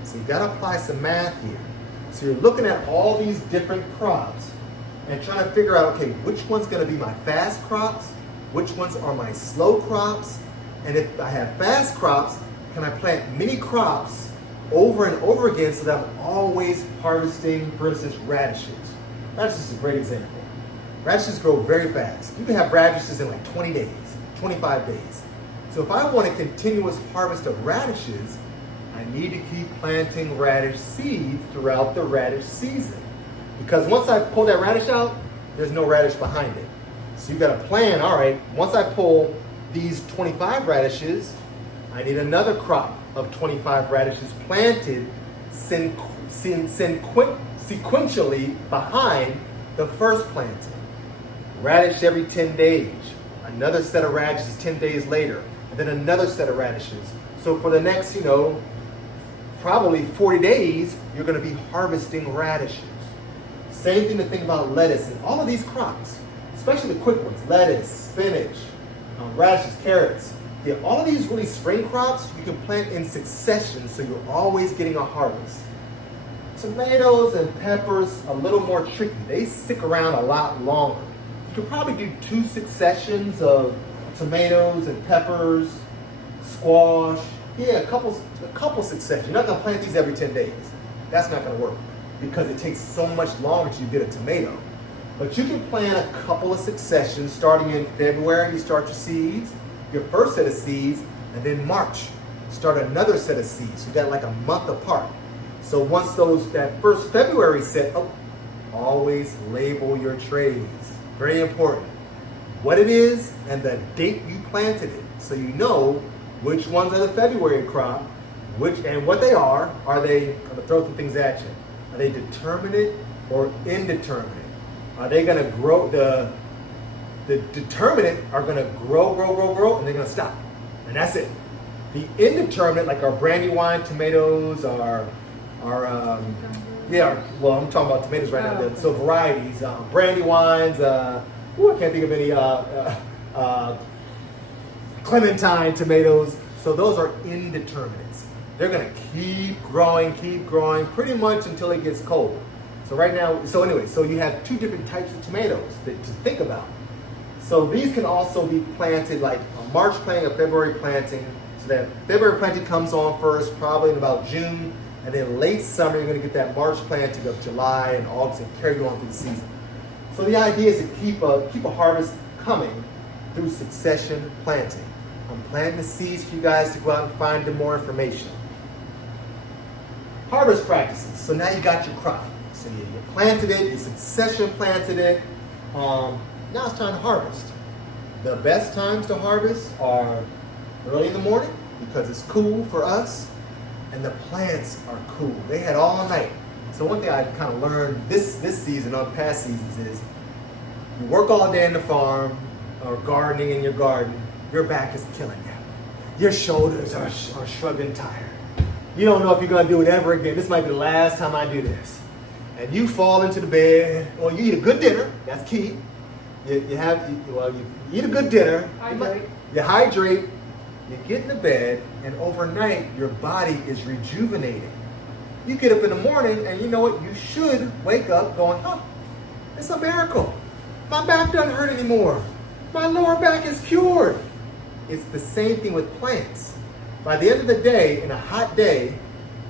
So you got to apply some math here. So you're looking at all these different crops and trying to figure out, okay, which one's going to be my fast crops, which ones are my slow crops, and if I have fast crops, can I plant many crops over and over again so that I'm always harvesting, for instance, radishes. That's just a great example. Radishes grow very fast. You can have radishes in like 20 days, 25 days. So if I want a continuous harvest of radishes, I need to keep planting radish seeds throughout the radish season. Because once I pull that radish out, there's no radish behind it. So you got to plan, all right, once I pull these 25 radishes, I need another crop of 25 radishes planted sequentially behind the first planting. Radish every 10 days, another set of radishes 10 days later, and then another set of radishes. So for the next, probably 40 days, you're going to be harvesting radishes. Same thing to think about lettuce and all of these crops, especially the quick ones, lettuce, spinach, radishes, carrots. Yeah, all of these really spring crops, you can plant in succession, so you're always getting a harvest. Tomatoes and peppers, a little more tricky. They stick around a lot longer. You could probably do 2 successions of tomatoes and peppers, squash. Yeah, a couple successions. You're not gonna plant these every 10 days. That's not gonna work because it takes so much longer to get a tomato. But you can plant a couple of successions starting in February. You start your seeds, your first set of seeds, and then March, start another set of seeds. You got like a month apart. So once that first February set, always label your trays. Very important. What it is and the date you planted it. So you know which ones are the February crop, and what they are. I'm gonna throw some things at you. Are they determinate or indeterminate? Are they gonna grow, the determinate are gonna grow, and they're gonna stop. And that's it. The indeterminate, like our Brandywine tomatoes, I'm talking about tomatoes right now. So varieties, Brandywines, I can't think of any, Clementine tomatoes. So those are indeterminates. They're gonna keep growing, pretty much until it gets cold. So right now, so you have 2 different types of tomatoes to think about. So these can also be planted like a March planting, a February planting. So that February planting comes on first, probably in about June. And then late summer, you're going to get that March planting of July and August and carry you on through the season. So the idea is to keep a harvest coming through succession planting. I'm planting the seeds for you guys to go out and find more information. Harvest practices. So now you got your crop. So you planted it, you succession planted it. Now it's time to harvest. The best times to harvest are early in the morning because it's cool for us. And the plants are cool. They had all night. So one thing I kind of learned this season on past seasons is you work all day in the farm or gardening in your garden, your back is killing you. Your shoulders are shrugging tired. You don't know if you're going to do it ever again. This might be the last time I do this. And you fall into the bed, or you eat a good dinner. That's key. You eat a good dinner. You hydrate. You get in the bed, and overnight, your body is rejuvenating. You get up in the morning, and you know what? You should wake up going, it's a miracle. My back doesn't hurt anymore. My lower back is cured. It's the same thing with plants. By the end of the day, in a hot day,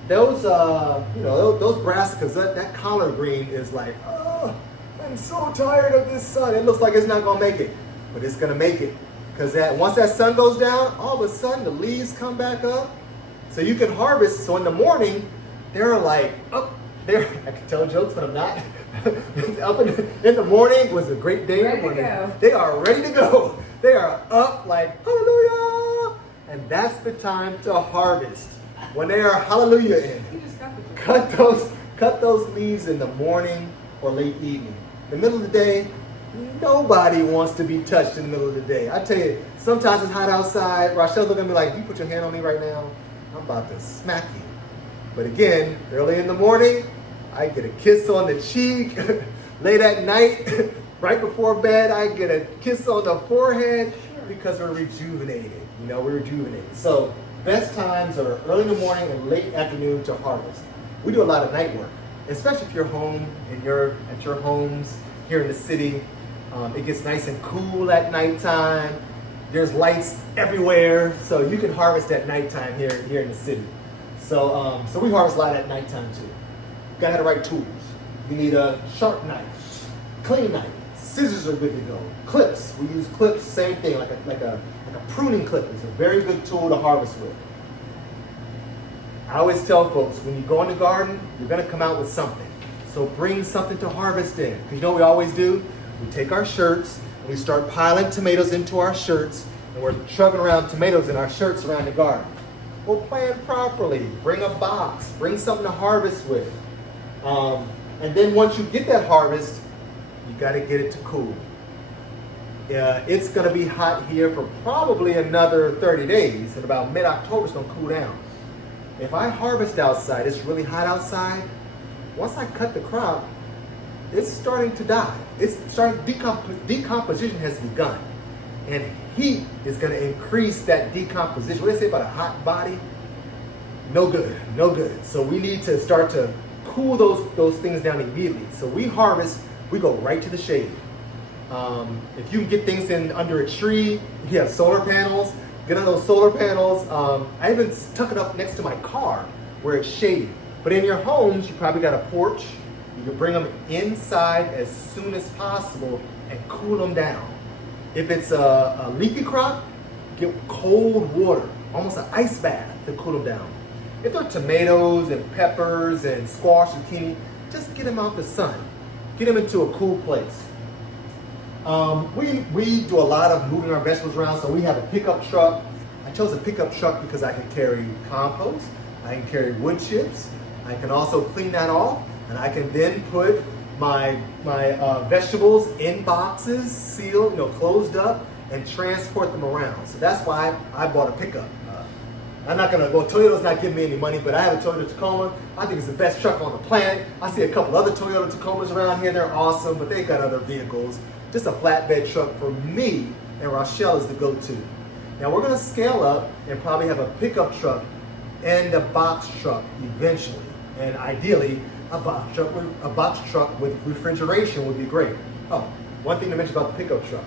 those brassicas, that collard green is like, I'm so tired of this sun. It looks like it's not going to make it, but it's going to make it. Because once that sun goes down, all of a sudden the leaves come back up. So you can harvest. So in the morning, they're like, I can tell jokes, but I'm not. Up in the morning was a great day. They are ready to go. They are up like, hallelujah. And that's the time to harvest. When they are hallelujah in. Cut those leaves in the morning or late evening. In the middle of the day, nobody wants to be touched in the middle of the day. I tell you, sometimes it's hot outside. Rochelle's looking at me like, if you put your hand on me right now, I'm about to smack you. But again, early in the morning, I get a kiss on the cheek. Late at night, right before bed, I get a kiss on the forehead because we're rejuvenated. We're rejuvenated. So best times are early in the morning and late afternoon to harvest. We do a lot of night work, especially if you're home and you're at your homes here in the city. It gets nice and cool at nighttime. There's lights everywhere, so you can harvest at nighttime here in the city. So we harvest a lot at nighttime too. You gotta have the right tools. You need a sharp knife, clean knife, Scissors are good to go. Clips, we use clips, same thing, like a pruning clip is a very good tool to harvest with. I always tell folks, when you go in the garden, you're gonna come out with something. So bring something to harvest in. Because you know what we always do? We take our shirts, and we start piling tomatoes into our shirts, and we're chugging around tomatoes in our shirts around the garden. Well, plan properly. Bring a box. Bring something to harvest with. And then once you get that harvest, you got to get it to cool. It's going to be hot here for probably another 30 days. And about mid-October, it's going to cool down. If I harvest outside, it's really hot outside. Once I cut the crop, it's starting to die. It's starting, decomposition has begun. And heat is going to increase that decomposition. What do they say about a hot body? No good, no good. So we need to start to cool those things down immediately. So we harvest, we go right to the shade. If you can get things in under a tree, you have solar panels, get on those solar panels. I even tuck it up next to my car where it's shady. But in your homes, you probably got a porch. You can bring them inside as soon as possible and cool them down. If it's a leafy crop, get cold water, almost an ice bath to cool them down. If they're tomatoes and peppers and squash and zucchini, just get them out the sun. Get them into a cool place. We do a lot of moving our vegetables around, so we have a pickup truck. I chose a pickup truck because I can carry compost, I can carry wood chips, I can also clean that off, and I can then put my vegetables in boxes, sealed, closed up, and transport them around. So that's why I bought a pickup. I'm not gonna, Toyota's not giving me any money, but I have a Toyota Tacoma. I think it's the best truck on the planet. I see a couple other Toyota Tacomas around here, they're awesome, but they've got other vehicles. Just a flatbed truck for me and Rochelle is the go-to. Now we're gonna scale up and probably have a pickup truck and a box truck eventually. And ideally, a box truck with refrigeration would be great. Oh, one thing to mention about the pickup truck.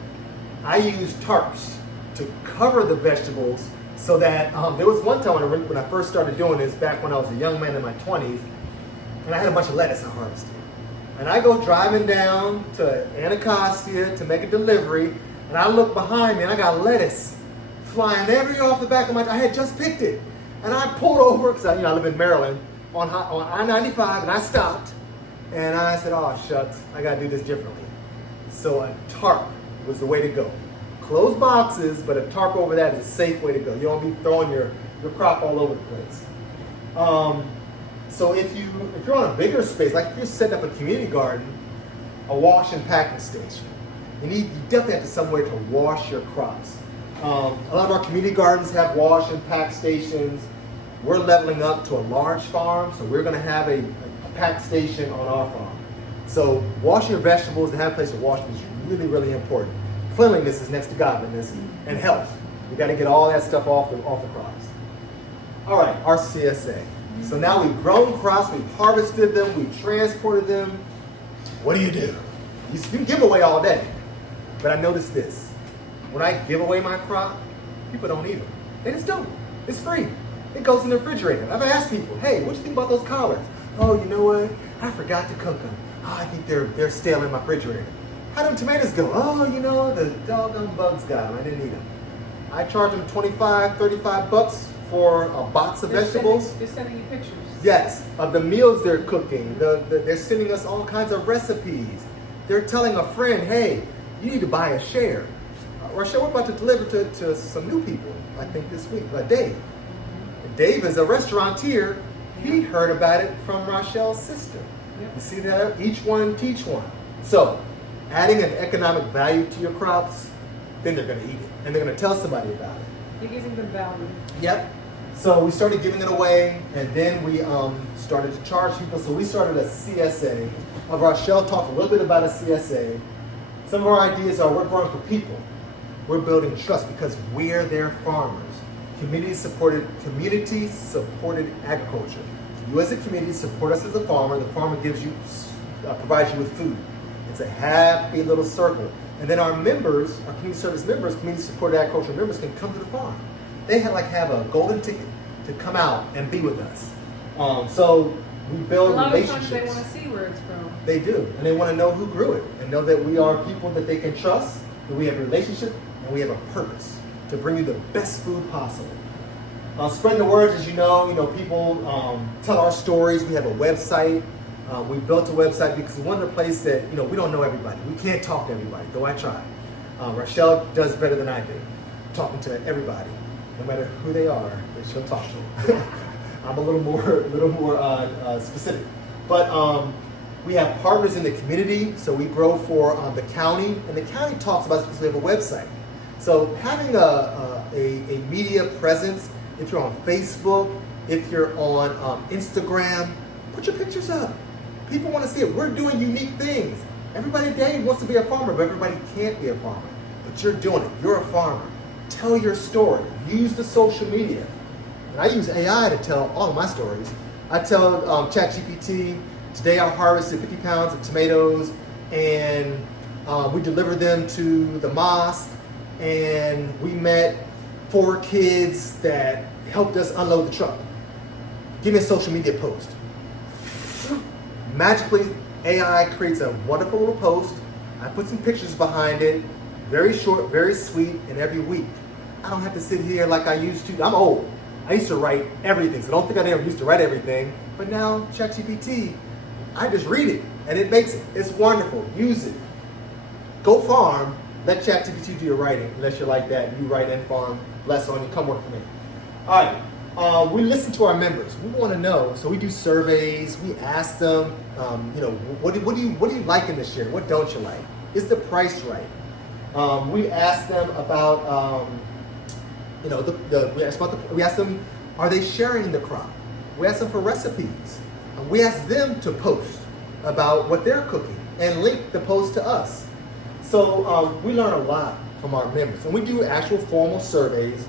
I use tarps to cover the vegetables so that, there was one time when I first started doing this, back when I was a young man in my 20s, and I had a bunch of lettuce I harvested. And I go driving down to Anacostia to make a delivery, and I look behind me and I got lettuce flying every off the back of I had just picked it. And I pulled over, because I live in Maryland, on I-95, and I stopped, and I said, oh shucks, I gotta do this differently. So a tarp was the way to go. Closed boxes, but a tarp over that is a safe way to go. You don't be throwing your crop all over the place. So if you're on a bigger space, like if you're setting up a community garden, a wash and packing station, you definitely have to somewhere to wash your crops. A lot of our community gardens have wash and pack stations. We're leveling up to a large farm, so we're going to have a pack station on our farm. So washing your vegetables and having a place to wash them is really, really important. Cleanliness is next to godliness and health. We got to get all that stuff off the crops. All right, our CSA. So now we've grown crops, we've harvested them, we've transported them. What do? You can give away all day. But I noticed this. When I give away my crop, people don't eat them. They just don't. It's free. It goes in the refrigerator. I've asked people, hey, what do you think about those collards? Oh, you know what? I forgot to cook them. Oh, I think they're stale in my refrigerator. How them tomatoes go? Oh, the doggone bugs got them. I didn't eat them. I charge them $25, $35 for a box of vegetables. They're sending you pictures. Yes, of the meals they're cooking. They're sending us all kinds of recipes. They're telling a friend, hey, you need to buy a share. Rochelle, we're about to deliver to some new people, I think this week, Dave. Dave is a restaurateur. He heard about it from Rochelle's sister. Yep. You see that? Each one teach one. So, adding an economic value to your crops, then they're going to eat it. And they're going to tell somebody about it. You're giving them value. Yep. So we started giving it away, and then we started to charge people. So we started a CSA. Rochelle talked a little bit about a CSA. Some of our ideas are we're growing for people. We're building trust because we're their farmers. Community-supported agriculture. You as a community support us as a farmer. The farmer provides you with food. It's a happy little circle. And then our members, our community service members, community-supported agriculture members can come to the farm. They have a golden ticket to come out and be with us. So We A build lot of times relationships. they want to see where it's from. They do, and they want to know who grew it, and know that we are people that they can trust, that we have a relationship, and we have a purpose to bring you the best food possible. Spreading the word, as you know, people tell our stories. We have a website. We built a website because we wanted a place that, we don't know everybody. We can't talk to everybody, though I try. Rochelle does better than I do, talking to everybody, no matter who they are, that she'll talk to. I'm a little more specific. But we have partners in the community, so we grow for the county, and the county talks about us because we have a website. So having a media presence, if you're on Facebook, if you're on Instagram, put your pictures up. People want to see it. We're doing unique things. Everybody today wants to be a farmer, but everybody can't be a farmer. But you're doing it. You're a farmer. Tell your story. Use the social media. And I use AI to tell all of my stories. I tell ChatGPT, today I harvested 50 pounds of tomatoes, and we delivered them to the mosque, and we met 4 kids that helped us unload the truck. Give me a social media post. Magically, AI creates a wonderful little post. I put some pictures behind it, very short, very sweet, and every week. I don't have to sit here like I used to. I'm old. I used to write everything, so don't think I never used to write everything. But now, ChatGPT, I just read it, and it's wonderful. Use it. Go farm. Let ChatGPT do your writing, unless you're like that. You write and farm. Bless on you. Come work for me. All right. We listen to our members. We want to know, so we do surveys. We ask them, what do you like in this year? What don't you like? Is the price right? We ask them about, we ask them, are they sharing the crop? We ask them for recipes. We ask them to post about what they're cooking and link the post to us. So we learn a lot from our members, and we do actual formal surveys.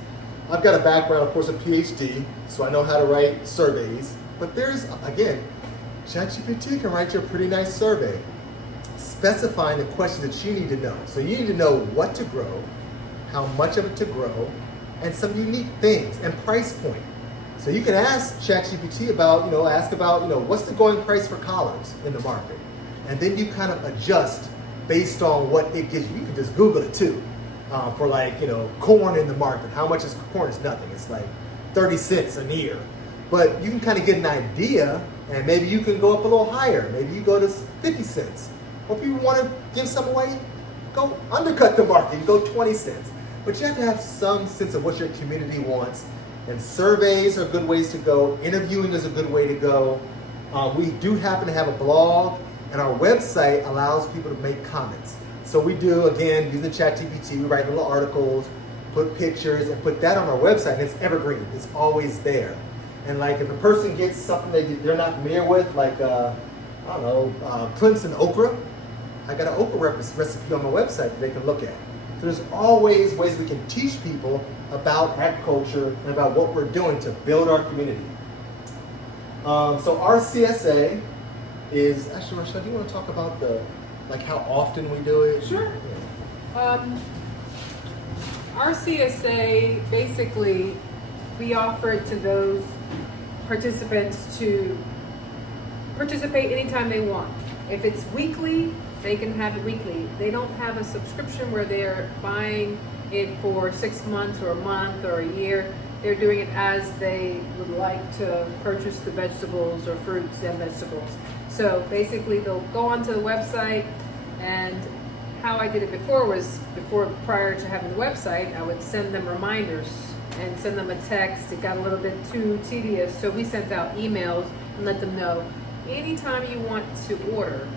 I've got a background, of course, a PhD, so I know how to write surveys. But there's, again, ChatGPT can write you a pretty nice survey, specifying the questions that you need to know. So you need to know what to grow, how much of it to grow, and some unique things, and price point. So you can ask ChatGPT about, what's the going price for collards in the market? And then you kind of adjust based on what it gives you. You can just Google it too. For corn in the market. How much is corn? Is nothing. It's like 30 cents an ear. But you can kind of get an idea, and maybe you can go up a little higher. Maybe you go to 50 cents. Or if you want to give some away, go undercut the market and go 20 cents. But you have to have some sense of what your community wants. And surveys are good ways to go. Interviewing is a good way to go. We do happen to have a blog, and our website allows people to make comments. So we do, again, using ChatGPT, we write little articles, put pictures, and put that on our website, and it's evergreen. It's always there. And if a person gets something they're not familiar with, Clemson okra, I got an okra recipe on my website that they can look at. So there's always ways we can teach people about agriculture and about what we're doing to build our community. So our CSA is, actually, Rochelle, do you want to talk about how often we do it? Sure. Our CSA, basically, we offer it to those participants to participate anytime they want. If it's weekly, they can have it weekly. They don't have a subscription where they're buying it for 6 months or a month or a year. They're doing it as they would like to purchase the vegetables or fruits and vegetables. So basically, they'll go onto the website, and how I did it before was, prior to having the website, I would send them reminders and send them a text. It got a little bit too tedious, so we sent out emails and let them know, anytime you want to order,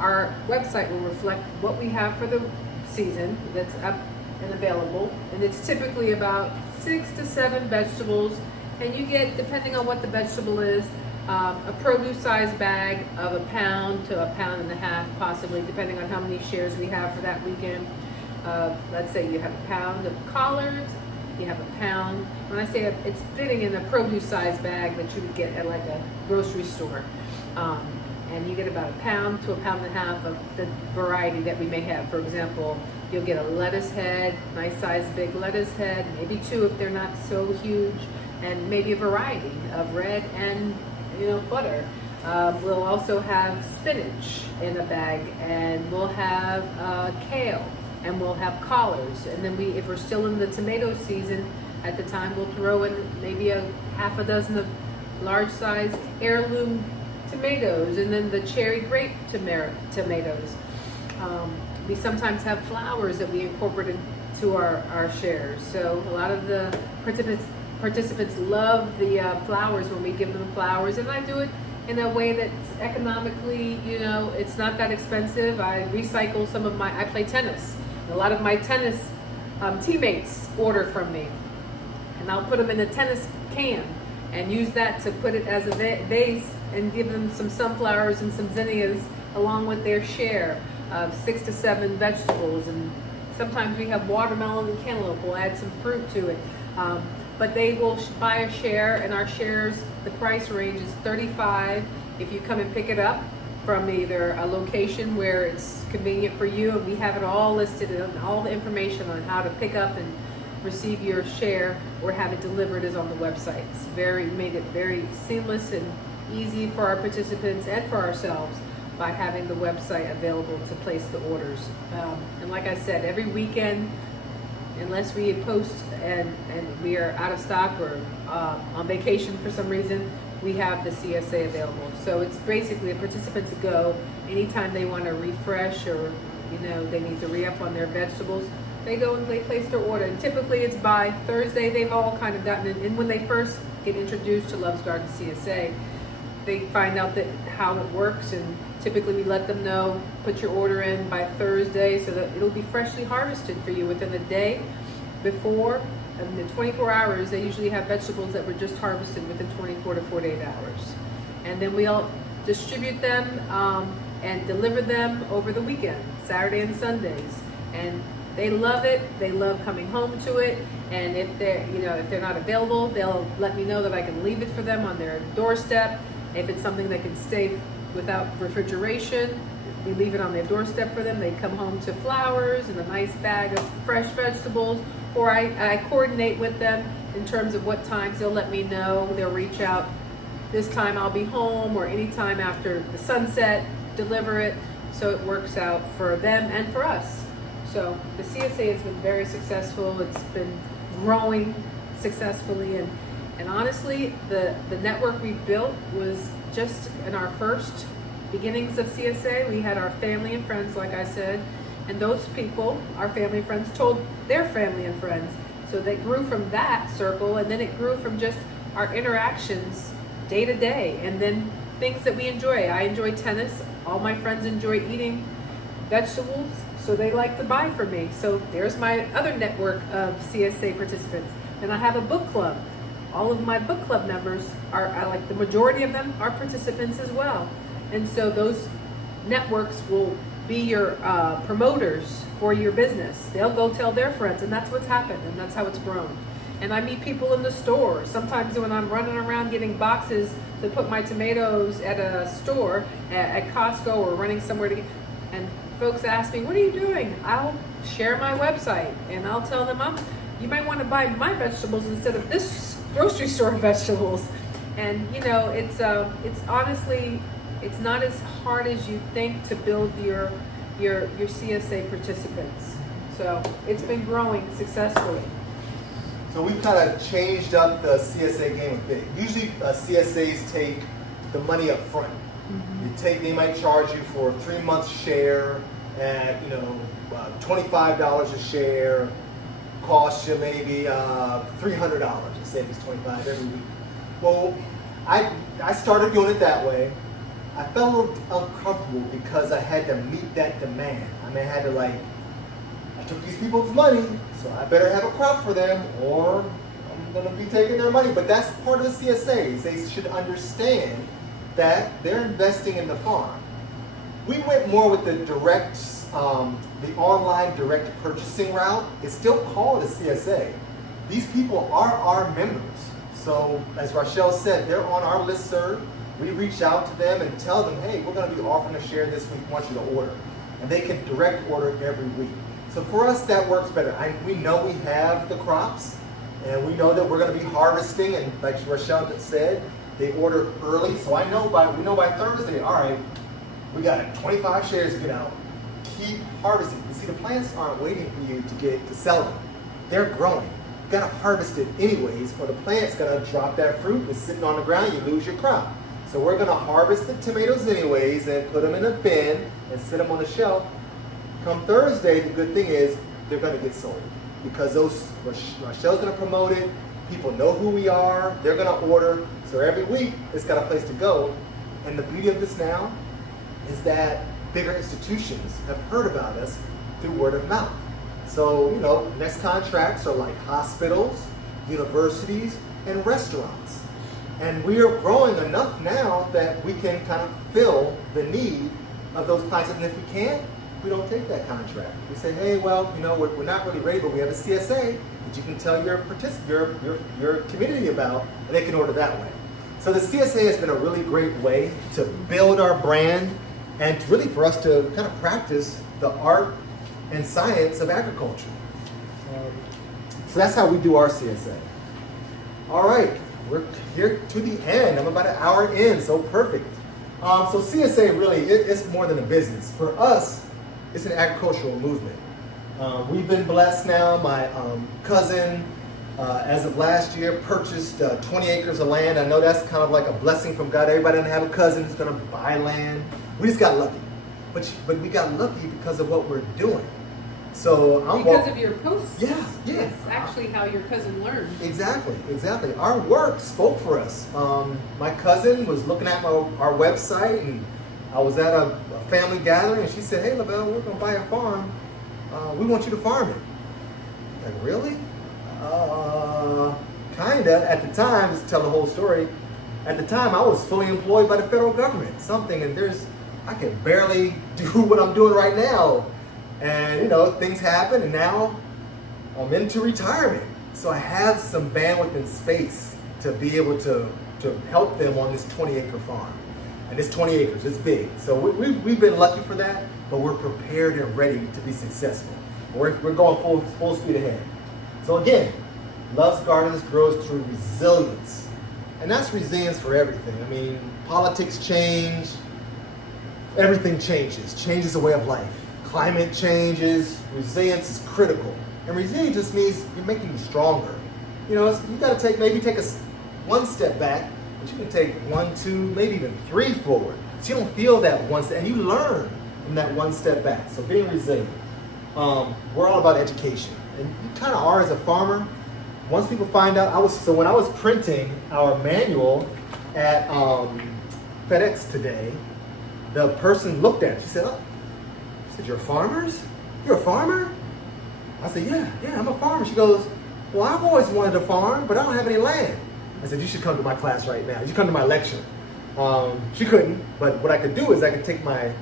our website will reflect what we have for the season that's up and available, and it's typically about 6 to 7 vegetables, and you get, depending on what the vegetable is, a produce size bag of 1 pound to 1.5 pounds, possibly, depending on how many shares we have for that weekend. Let's say you have 1 pound of collards, you have 1 pound. When I say it's fitting in a produce size bag that you would get at a grocery store. And you get about 1 pound to 1.5 pounds of the variety that we may have. For example, you'll get a lettuce head, nice size big lettuce head, maybe 2 if they're not so huge, and maybe a variety of red and butter. We'll also have spinach in a bag, and we'll have kale, and we'll have collards. And then if we're still in the tomato season at the time, we'll throw in maybe a half a dozen of large size heirloom tomatoes, and then the cherry grape tomatoes. We sometimes have flowers that we incorporate into our shares. So a lot of the participants love the flowers when we give them flowers, and I do it in a way that's economically, it's not that expensive. I recycle I play tennis. A lot of my tennis teammates order from me, and I'll put them in a tennis can and use that to put it as a vase and give them some sunflowers and some zinnias along with their share of 6 to 7 vegetables. And sometimes we have watermelon and cantaloupe. We'll add some fruit to it. But they will buy a share, and our shares, the price range is $35 if you come and pick it up from either a location where it's convenient for you, and we have it all listed and all the information on how to pick up and receive your share or have it delivered is on the website. It's made it very seamless and easy for our participants and for ourselves by having the website available to place the orders. And like I said, every weekend, unless we post and we are out of stock or on vacation for some reason, we have the CSA available. So it's basically the participants go anytime they want to refresh or they need to re-up on their vegetables. They go and they place their order. And typically it's by Thursday. They've all kind of gotten it. And when they first get introduced to Love's Garden CSA, they find out how it works, and typically we let them know, put your order in by Thursday so that it'll be freshly harvested for you within the day before. In the 24 hours, they usually have vegetables that were just harvested within 24 to 48 hours. And then we'll distribute them and deliver them over the weekend, Saturday and Sundays. And they love it. They love coming home to it. And if they're not available, they'll let me know that I can leave it for them on their doorstep. If it's something that can stay without refrigeration, we leave it on their doorstep for them. They come home to flowers and a nice bag of fresh vegetables, or I coordinate with them in terms of what times they'll let me know. They'll reach out, this time I'll be home, or anytime after the sunset, deliver it. So it works out for them and for us. So the CSA has been very successful. It's been growing successfully, and honestly, the network we built was just in our first beginnings of CSA. We had our family and friends, like I said, and those people, our family and friends, told their family and friends. So they grew from that circle, and then it grew from just our interactions day to day, and then things that we enjoy. I enjoy tennis. All my friends enjoy eating vegetables, so they like to buy from me. So there's my other network of CSA participants. And I have a book club. All of my book club members the majority of them are participants as well. And so those networks will be your promoters for your business. They'll go tell their friends, and that's what's happened, and that's how it's grown. And I meet people in the store. Sometimes when I'm running around getting boxes to put my tomatoes at a store, at Costco, or running somewhere to get, and folks ask me, what are you doing? I'll share my website, and I'll tell them, you might want to buy my vegetables instead of this grocery store vegetables. And it's honestly, it's not as hard as you think to build your CSA participants. So it's been growing successfully. So we've kind of changed up the CSA game a bit. Usually CSAs take the money up front. They might charge you for a 3-month share at $25 a share, costs you maybe $300. Let's say if it's $25 every week. Well, I started doing it that way. I felt a little uncomfortable because I had to meet that demand. I took these people's money, so I better have a crop for them, or I'm going to be taking their money. But that's part of the CSAs. They should understand that they're investing in the farm. We went more with the the online direct purchasing route. It's still called a CSA. These people are our members. So as Rochelle said, they're on our listserv. We reach out to them and tell them, hey, we're going to be offering a share this week. We want you to order. And they can direct order every week. So for us, that works better. We know we have the crops, and we know that we're going to be harvesting, and like Rochelle said, They order early, so we know by Thursday, all right, we got 25 shares to get out. Keep harvesting. You see, the plants aren't waiting for you to sell them. They're growing. You gotta harvest it anyways, or the plant's gonna drop that fruit. It's sitting on the ground, you lose your crop. So we're gonna harvest the tomatoes anyways and put them in a bin and sit them on the shelf. Come Thursday, the good thing is they're gonna get sold because Rochelle's gonna promote it. People know who we are. They're gonna order. So every week it's got a place to go. And the beauty of this now is that bigger institutions have heard about us through word of mouth. So, next contracts are like hospitals, universities, and restaurants. And we are growing enough now that we can kind of fill the need of those clients. And if we can't, we don't take that contract. We say, hey, well, we're not really ready, but we have a CSA that you can tell your community about, and they can order that way. So the CSA has been a really great way to build our brand and really for us to kind of practice the art and science of agriculture. So that's how we do our CSA. All right, we're here to the end. I'm about an hour in, so perfect. So CSA really, it's more than a business. For us, it's an agricultural movement. We've been blessed now. My cousin, as of last year, purchased 20 acres of land. I know that's kind of like a blessing from God. Everybody doesn't have a cousin who's going to buy land. We just got lucky. But we got lucky because of what we're doing. So because of your posts. Yeah. That's actually how your cousin learned. Exactly. Our work spoke for us. My cousin was looking at our website, and I was at a family gathering, and she said, "Hey, LaBelle, we're going to buy a farm. We want you to farm it." Like, really? Kinda. At the time, just to tell the whole story, at the time I was fully employed by the federal government, and I can barely do what I'm doing right now. And things happen, and now I'm into retirement. So I have some bandwidth and space to be able to help them on this 20-acre farm. And this 20 acres, it's big. So we've been lucky for that, but we're prepared and ready to be successful. We're going full speed ahead. So again, Love's Gardens grows through resilience. And that's resilience for everything. I mean, politics change, everything changes the way of life. Climate changes, resilience is critical. And resilience just means you're making you stronger. You got to take one step back, but you can take 1, 2, maybe even 3 forward. So you don't feel that one step, and you learn from that one step back. So being resilient. We're all about education. And you kind of are as a farmer. Once people find out, when I was printing our manual at FedEx today, the person looked at it. She said, "You're farmers? You're a farmer?" I said, yeah, I'm a farmer. She goes, "Well, I've always wanted to farm, but I don't have any land." I said, "You should come to my class right now. You should come to my lecture." She couldn't, but what I could do is I could take my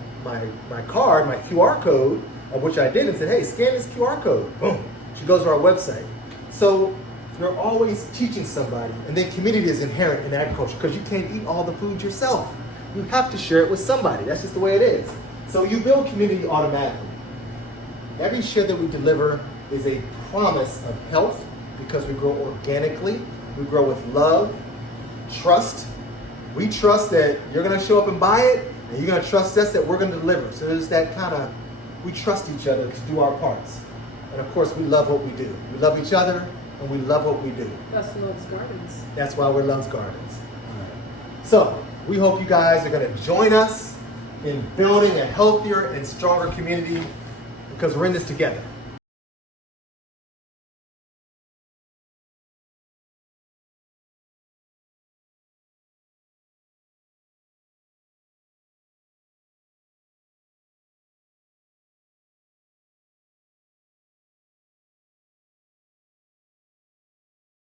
card, my QR code, of which I did, and said, "Hey, scan this QR code." Boom. She goes to our website. So you're always teaching somebody, and then community is inherent in agriculture because you can't eat all the food yourself. You have to share it with somebody. That's just the way it is. So you build community automatically. Every share that we deliver is a promise of health because we grow organically. We grow with love, trust. We trust that you're going to show up and buy it, and you're going to trust us that we're going to deliver. So there's that kind of, we trust each other to do our parts. And of course, we love what we do. We love each other, and we love what we do. That's Love's Gardens. That's why we're Love's Gardens. All right. So we hope you guys are going to join us in building a healthier and stronger community because we're in this together.